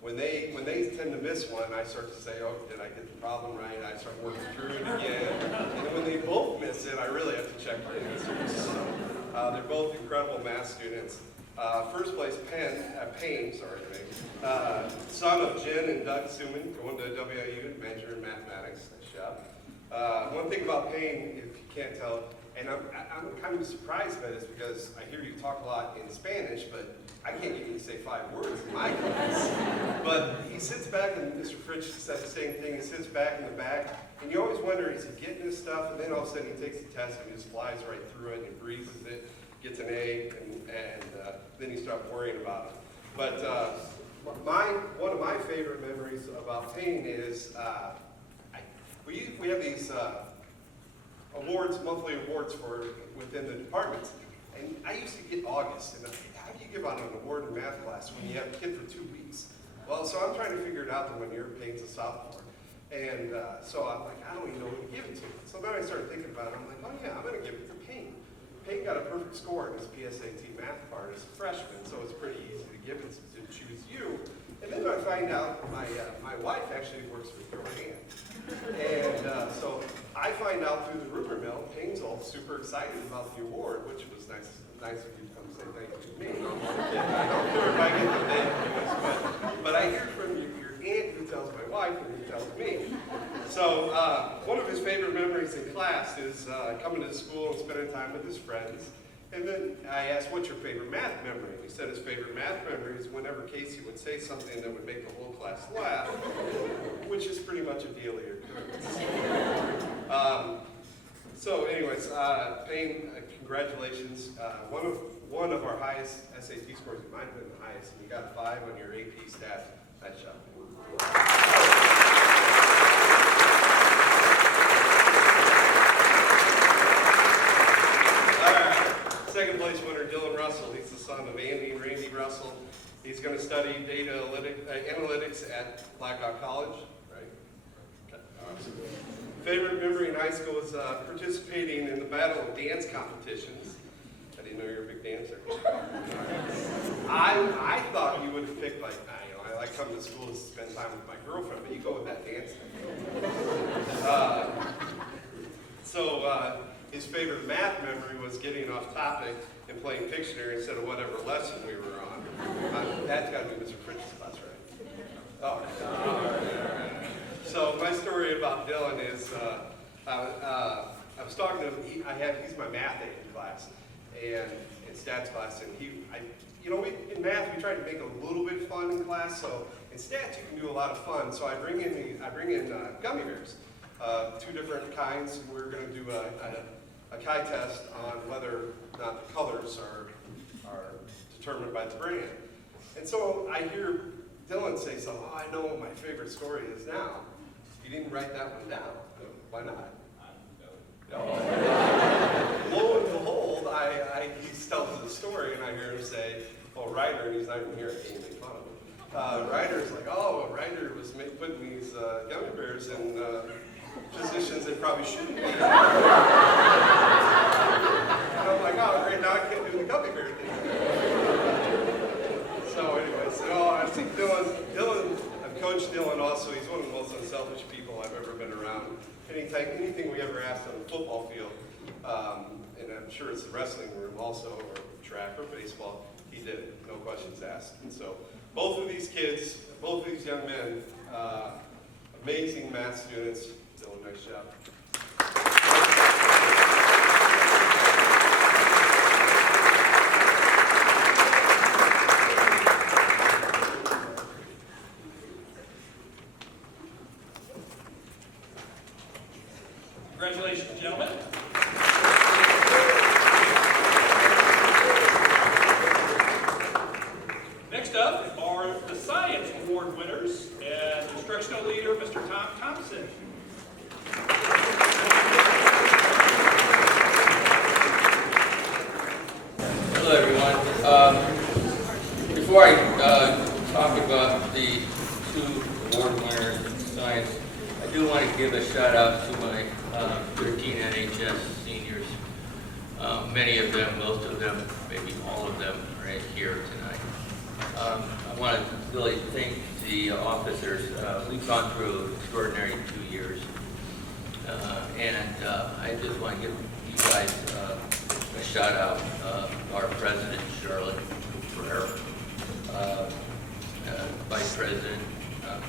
when they tend to miss one, I start to say, oh, did I get the problem right? I start working through it again. And when they both miss it, I really have to check my answers. So they're both incredible math students. First place, Payne, son of Jen and Doug Suman, going to WIU, major in mathematics. Nice job. One thing about Payne, if you can't tell, and I'm kind of surprised by this because I hear you talk a lot in Spanish, but I can't get you to say 5 words in my class. But he sits back, and Mr. Fritsch said the same thing, he sits back in the back, and you always wonder, is he getting his stuff? And then all of a sudden he takes the test and he just flies right through it and he breezes it. Gets an A, and then you start worrying about it. But one of my favorite memories about Payne is we have these awards, monthly awards within the departments. And I used to get August, and how do you give out an award in math class when you have a kid for 2 weeks? Well, so I'm trying to figure it out the one year. Payne's a sophomore. And so I'm like, I don't even know who to give it to. So then I started thinking about it. I'm like, oh yeah, I'm going to give it to Payne. Payne got a perfect score in his PSAT math part as a freshman, so it's pretty easy to give it to choose you. And then I find out my wife actually works for Hand. And so I find out through the rumor mill, Payne's all super excited about the award, which was nice of you to come say thank you to me. I don't care if I get the name but I hear from your aunt who tells my wife and who tells me. So one of his favorite memories in class is coming to school and spending time with his friends. And then I asked, what's your favorite math memory? And he said his favorite math memory is whenever Casey would say something that would make the whole class laugh, which is pretty much a daily occurrence. So anyways, Payne, congratulations. One of our highest SAT scores, it might have been the highest, and you got a 5 on your AP stats. Nice job. Second place winner, Dylan Russell. He's the son of Andy and Randy Russell. He's going to study data analytics at Blackhawk College, right? Okay. Awesome. Favorite memory in high school was participating in the battle of dance competitions. I didn't know you were a big dancer. I thought you would have picked like, I like coming to school to spend time with my girlfriend, but you go with that dance thing. His favorite math memory was getting off topic and playing Pictionary instead of whatever lesson we were on. That's got to be Mr. Fritsch's class, right? Oh, right. So my story about Dylan is I was talking to him. He's my math aide in class and in stats class, and in math we try to make it a little bit fun in class. So in stats you can do a lot of fun. So I bring in gummy bears, 2 different kinds. We're going to do a Chi test on whether or not the colors are determined by the brand. And so I hear Dylan say something, oh, I know what my favorite story is now. You didn't write that one down. Why not? No. Lo and behold, he tells the story and I hear him say, oh, Ryder, and he's not even here, I can't make fun of him. Ryder's like, oh, Ryder was putting these gummy bears in positions they probably shouldn't be. And I'm like, oh, great, now I can't do the gummy bear thing. So anyway, so I think Dylan, I've coached Dylan also. He's one of the most unselfish people I've ever been around. Anything we ever asked on the football field, and I'm sure it's the wrestling room also, or track or baseball, he did it, no questions asked. And so both of these kids, both of these young men, amazing math students. Dylan, nice job. Congratulations, gentlemen. Next up are the Science Award winners and instructional leader, Mr. Tom Thompson. Hello, everyone. Before I talk about the two award winners in science, I do want to give a shout out to my 13 NHS seniors. Many of them, most of them, maybe all of them are here tonight. I want to really thank the officers. We've gone through extraordinary 2 years. And I just want to give you guys a shout out. Our President, Charlotte Serre, Vice President,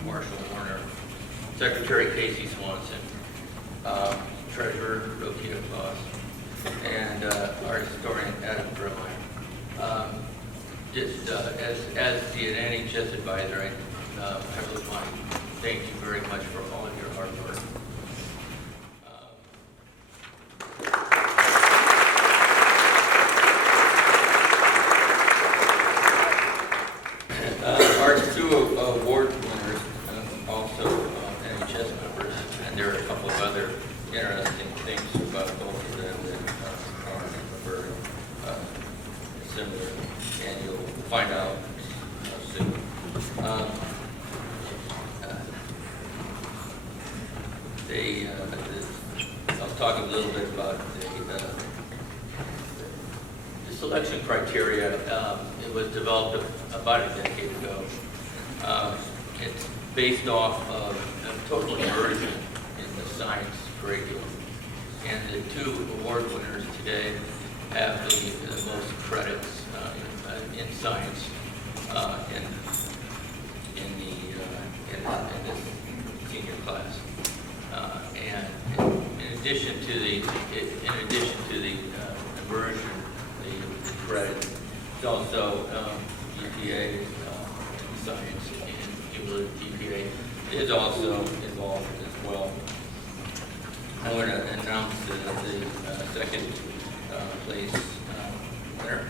Marshall Werner, Secretary Casey Swanson, Treasurer Rokia Foss, and our historian Adam Gromeyer. Just as the NHS advisor, I really want to thank you very much for all of your hard work. Our two award winners, also NHS members, and there are a couple of other interesting things about both of them that are very similar, and you'll find out soon. I'll talk a little bit about the selection criteria. It was developed about a decade ago. It's based off of total immersion in the science curriculum. And the two award winners today have the most credits in science in this senior class. And in addition to the immersion, the credit, it's also GPA science and cumulative GPA is also involved as well. I want to announce the second place winner,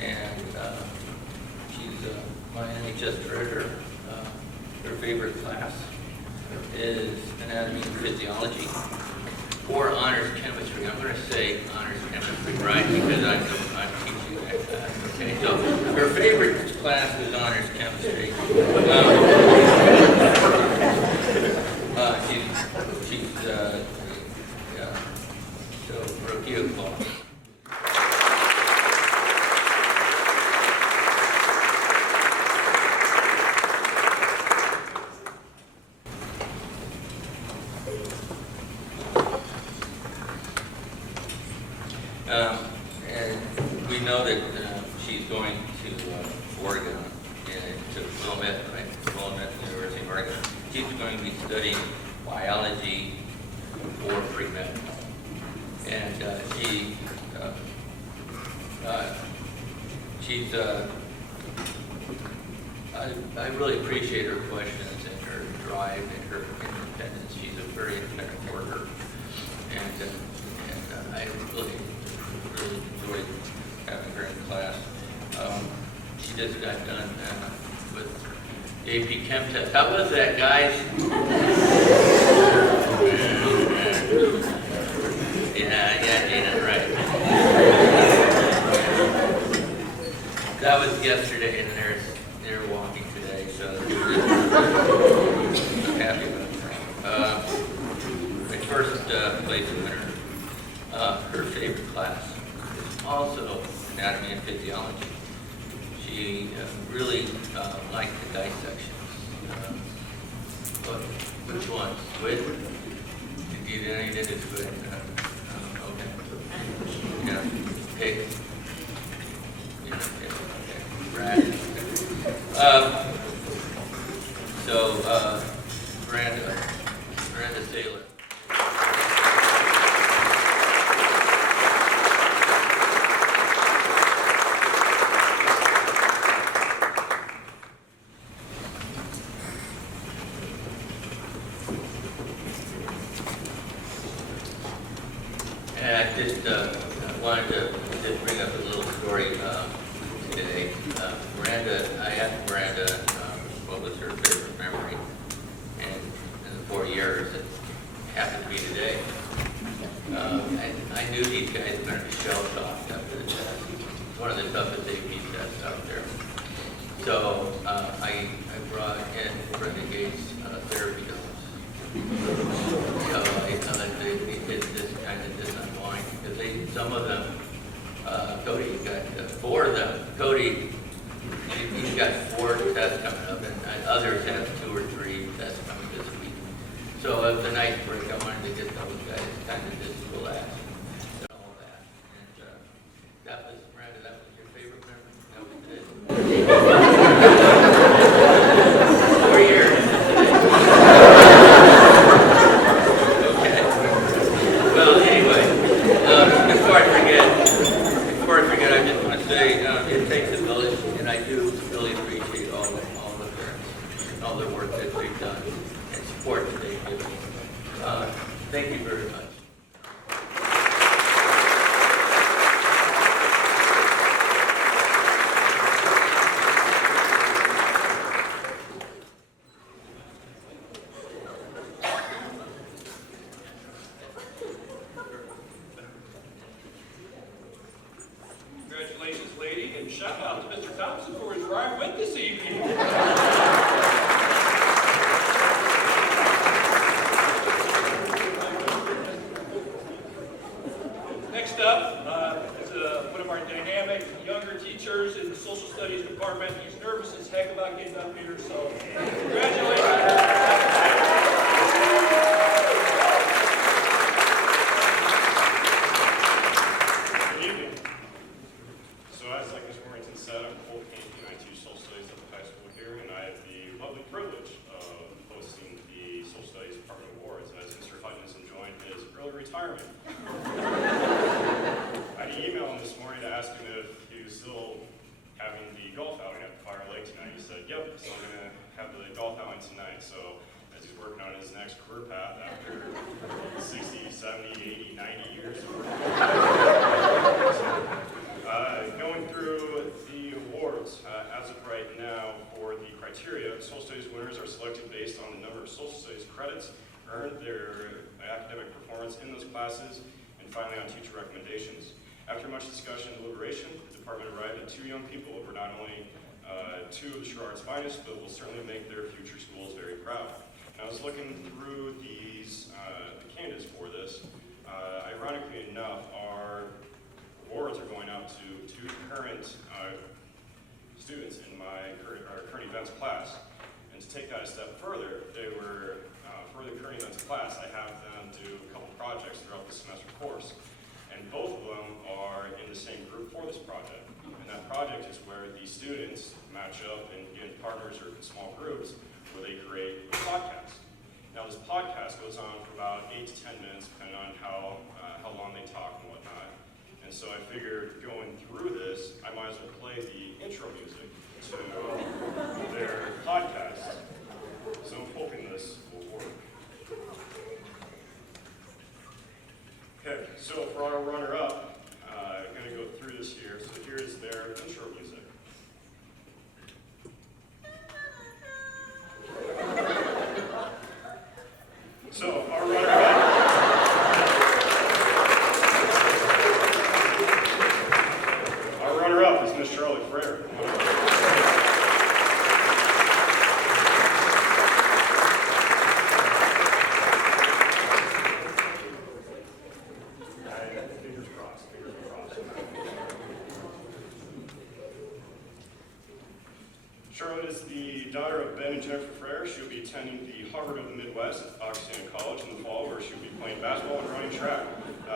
and she's my NHS treasurer. Her favorite class is anatomy and physiology or honors chemistry. I'm going to say honors chemistry, right? Because I'm teaching that class. Okay, so her favorite class is honors chemistry. So rookie applause. And we know that she's going to Oregon, to Willamette, right? Willamette University of Oregon. She's going to be studying biology or pre-med. And I really appreciate her questions and her drive and her independence. She's a very independent worker. And I really enjoyed having her in class. She just got done with the AP Chem test. How was that, guys? Yeah, right. That was yesterday, and they're walking today, so I'm happy about that. My first place winner, her favorite class is also anatomy and physiology. She really liked the dissections. But which ones? Squid? Did you do any did it squid? Okay. Yeah. Pig. Yeah, okay. Rat. So, Miranda Saylor. And I just wanted to just bring up a little story today. Miranda, I asked Miranda what was her favorite memory, and in the 4 years, it happened to be today. I knew these guys were going to be shell-shocked after the test. It's one of the toughest AP tests out there. So I brought in Brenda Gates' therapy dogs. So I thought they did this kind of this unwind, because some of them, Cody got 4 of them. Cody, he's got 4 tests coming up, and others have 2 or 3 tests coming this week. So it was a nice break. I wanted to get those guys kind of just relax and all that. And that was, Miranda, that was your favorite memory? That was it? 4 years. Okay. Well, anyway, before I forget, I just want to say it takes a village, and I do really appreciate all the parents and all the work that they've done and support that they've given. Thank you very much. Congratulations, lady, and shout out to Mr. Thompson for his ride with this evening. Next up is one of our dynamic younger teachers in the social studies department. He's nervous as heck about getting up here, so congratulations. Retirement. I had an email him this morning to ask him if he was still having the golf outing at Fire Lake tonight. He said, yep, so I'm going to have the golf outing tonight. So as he's working on his next career path after 60, 70, 80, 90 years of work. Going through the awards, as of right now, for the criteria, social studies winners are selected based on the number of social studies credits earned, their academic performance in those classes, and finally on teacher recommendations. After much discussion and deliberation, the department arrived at 2 young people who were not only 2 of the Sherrard's finest, but will certainly make their future schools very proud. And I was looking through these the candidates for this. Ironically enough, our awards are going out to 2 current students in our current events class. And to take that a step further, they were for the current events class, I have them do a couple projects throughout the semester course. And both of them are in the same group for this project. And that project is where the students match up and get in partners or in small groups where they create a podcast. Now this podcast goes on for about 8 to 10 minutes, depending on how long they talk and whatnot. And so I figured going through this, I might as well play the intro music to their podcast. So I'm hoping this will work. Okay, so for our runner-up, I'm going to go through this here. So here's their intro music. So our runner-up. Our runner-up is Miss Charlotte Frere. road is the daughter of Ben and Jennifer Frere. She'll be attending the Harvard of the Midwest at Augustana College in the fall, where she'll be playing basketball and running track.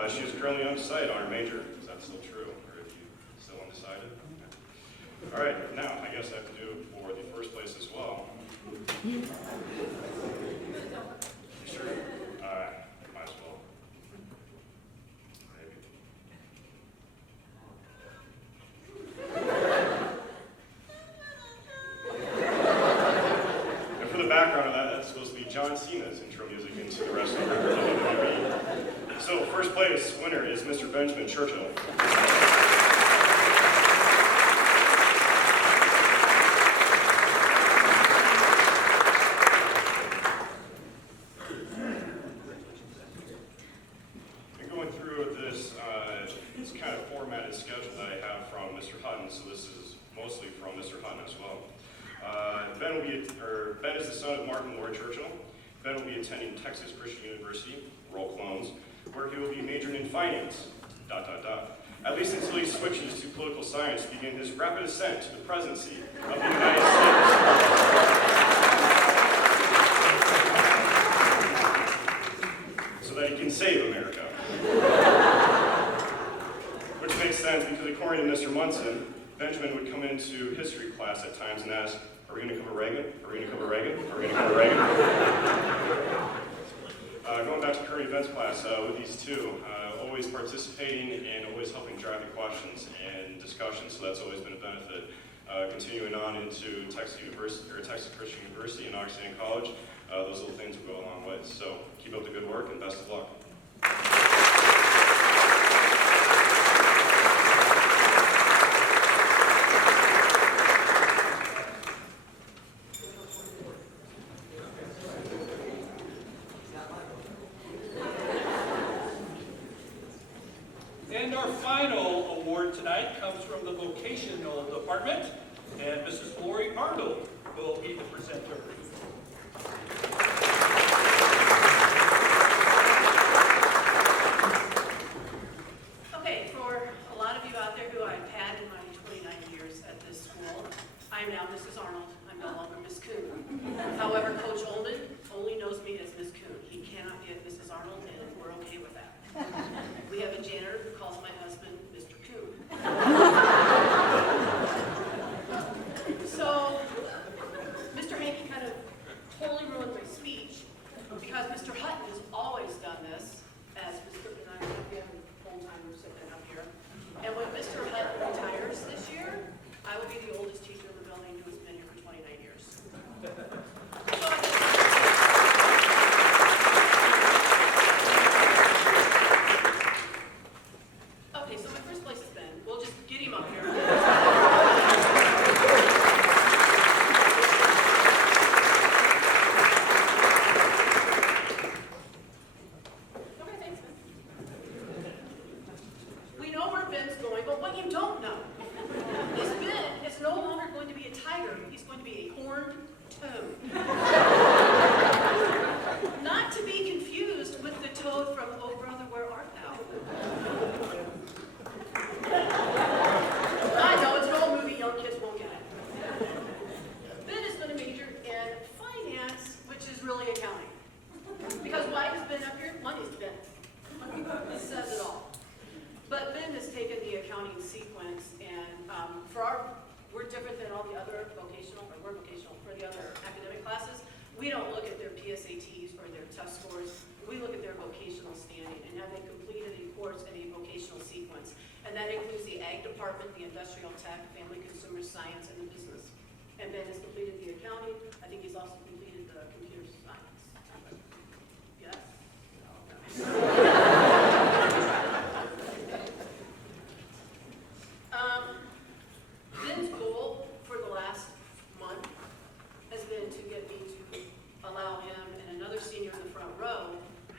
She is currently undecided on her major. Is that still true, or are you still undecided? Okay. All right, now I guess I have to do it for the first place as well. Sure. Might as well. Maybe. And for the background of that, that's supposed to be John Cena's intro music into the rest of the WWE. So, first place winner is Mr. Benjamin Churchill. Ben is the son of Martin Lloyd Churchill. Ben will be attending Texas Christian University, roll clones, where he will be majoring in finance, ... At least until he switches to political science to begin his rapid ascent to the presidency of the United States. So that he can save America. Which makes sense because according to Mr. Munson, Benjamin would come into history class at times and ask, are we going to cover Reagan? Are we going to cover Reagan? Are we going to cover Reagan? Going back to current events class with these two, always participating and always helping drive the questions and discussions, so that's always been a benefit. Continuing on into Texas University, or Texas Christian University and Augustana College, those little things will go a long way. So keep up the good work and best of luck. And our final award tonight comes from the Vocational Department, and Mrs. Lori Arnold will be the presenter. Okay, for a lot of you out there who I've had in my 29 years at this school, I am now Mrs. Arnold. I'm no longer Miss Coon. However, Coach Holden only knows me as Miss Coon. He cannot get Mrs. Arnold, and we're okay with that. We have a janitor who calls my husband Mr. Coon. So, Mr. Hankey kind of totally ruined my speech because Mr. Hutton has always done this, as Mr. and I have full-timers sitting up here. And when Mr. Hutton retires this year, I will be the oldest teacher in the building who has been here for 29 years. Okay, so my first place is Ben. We'll just get him up here. Okay, thanks, Ben. We know where Ben's going, but what you don't know is Ben is no longer going to be a tiger. He's going to be a horned toad. Not to be confused with the toad from Oh Brother, Where Art Thou? I know, it's an old movie, young kids won't get it. Ben is going to major in finance, which is really accounting. Because why has Ben up here? Money's Ben. It says it all. But Ben has taken the accounting sequence, and we're different than all the other vocational, or we're vocational for the other academic classes. We don't look at their PSATs or their test scores. We look at their vocational standing and have they completed a course in a vocational sequence. And that includes the ag department, the industrial tech, family consumer science, and the business. And Ben has completed the accounting. I think he's also completed the computer science. Yes? Ben's goal for the last month has been to get me to allow him and another senior in the front row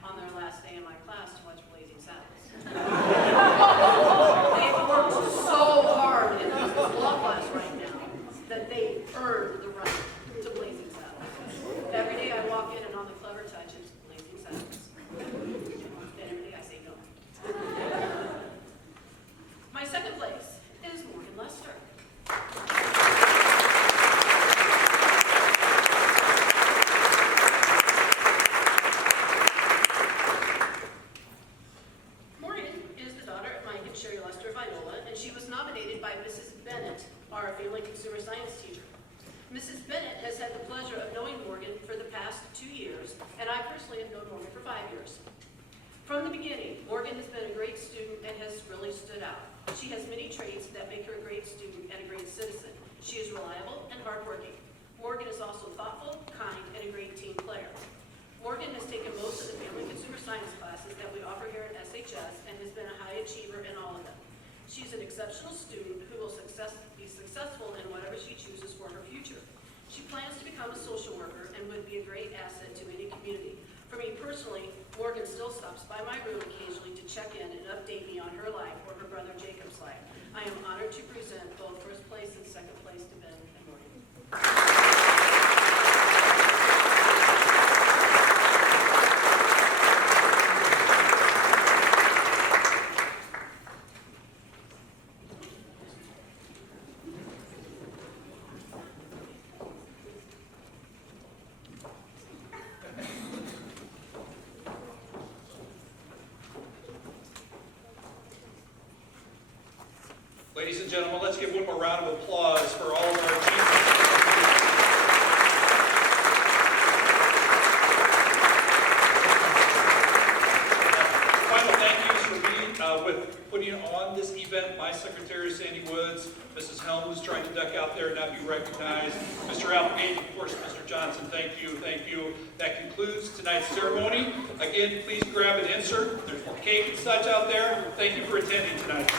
on their last day in my class to watch Blazing Saddles. They've worked so hard in this law class right now that they earned the right Senate has had the pleasure of knowing Morgan for the past 2 years, and I personally have known Morgan for 5 years. From the beginning, Morgan has been a great student and has really stood out. She has many traits that make her a great student and a great citizen. She is reliable and hardworking. Morgan is also thoughtful, kind, and a great team player. Morgan has taken most of the family consumer science classes that we offer here at SHS and has been a high achiever in all of them. She's an exceptional student who will be successful in whatever she chooses for her future. She plans to become a social worker and would be a great asset to any community. For me personally, Morgan still stops by my room occasionally to check in and update me on her life or her brother Jacob's life. I am honored to present both first place and second place to Ben and Morgan. Ladies and gentlemen, let's give one more round of applause for all of our achievements. Final thank yous for me with putting on this event. My secretary, Sandy Woods, Mrs. Helm, who's trying to duck out there and not be recognized, Mr. Applegate, of course, Mr. Johnson, thank you, thank you. That concludes tonight's ceremony. Again, please grab an insert. There's more cake and such out there. Thank you for attending tonight.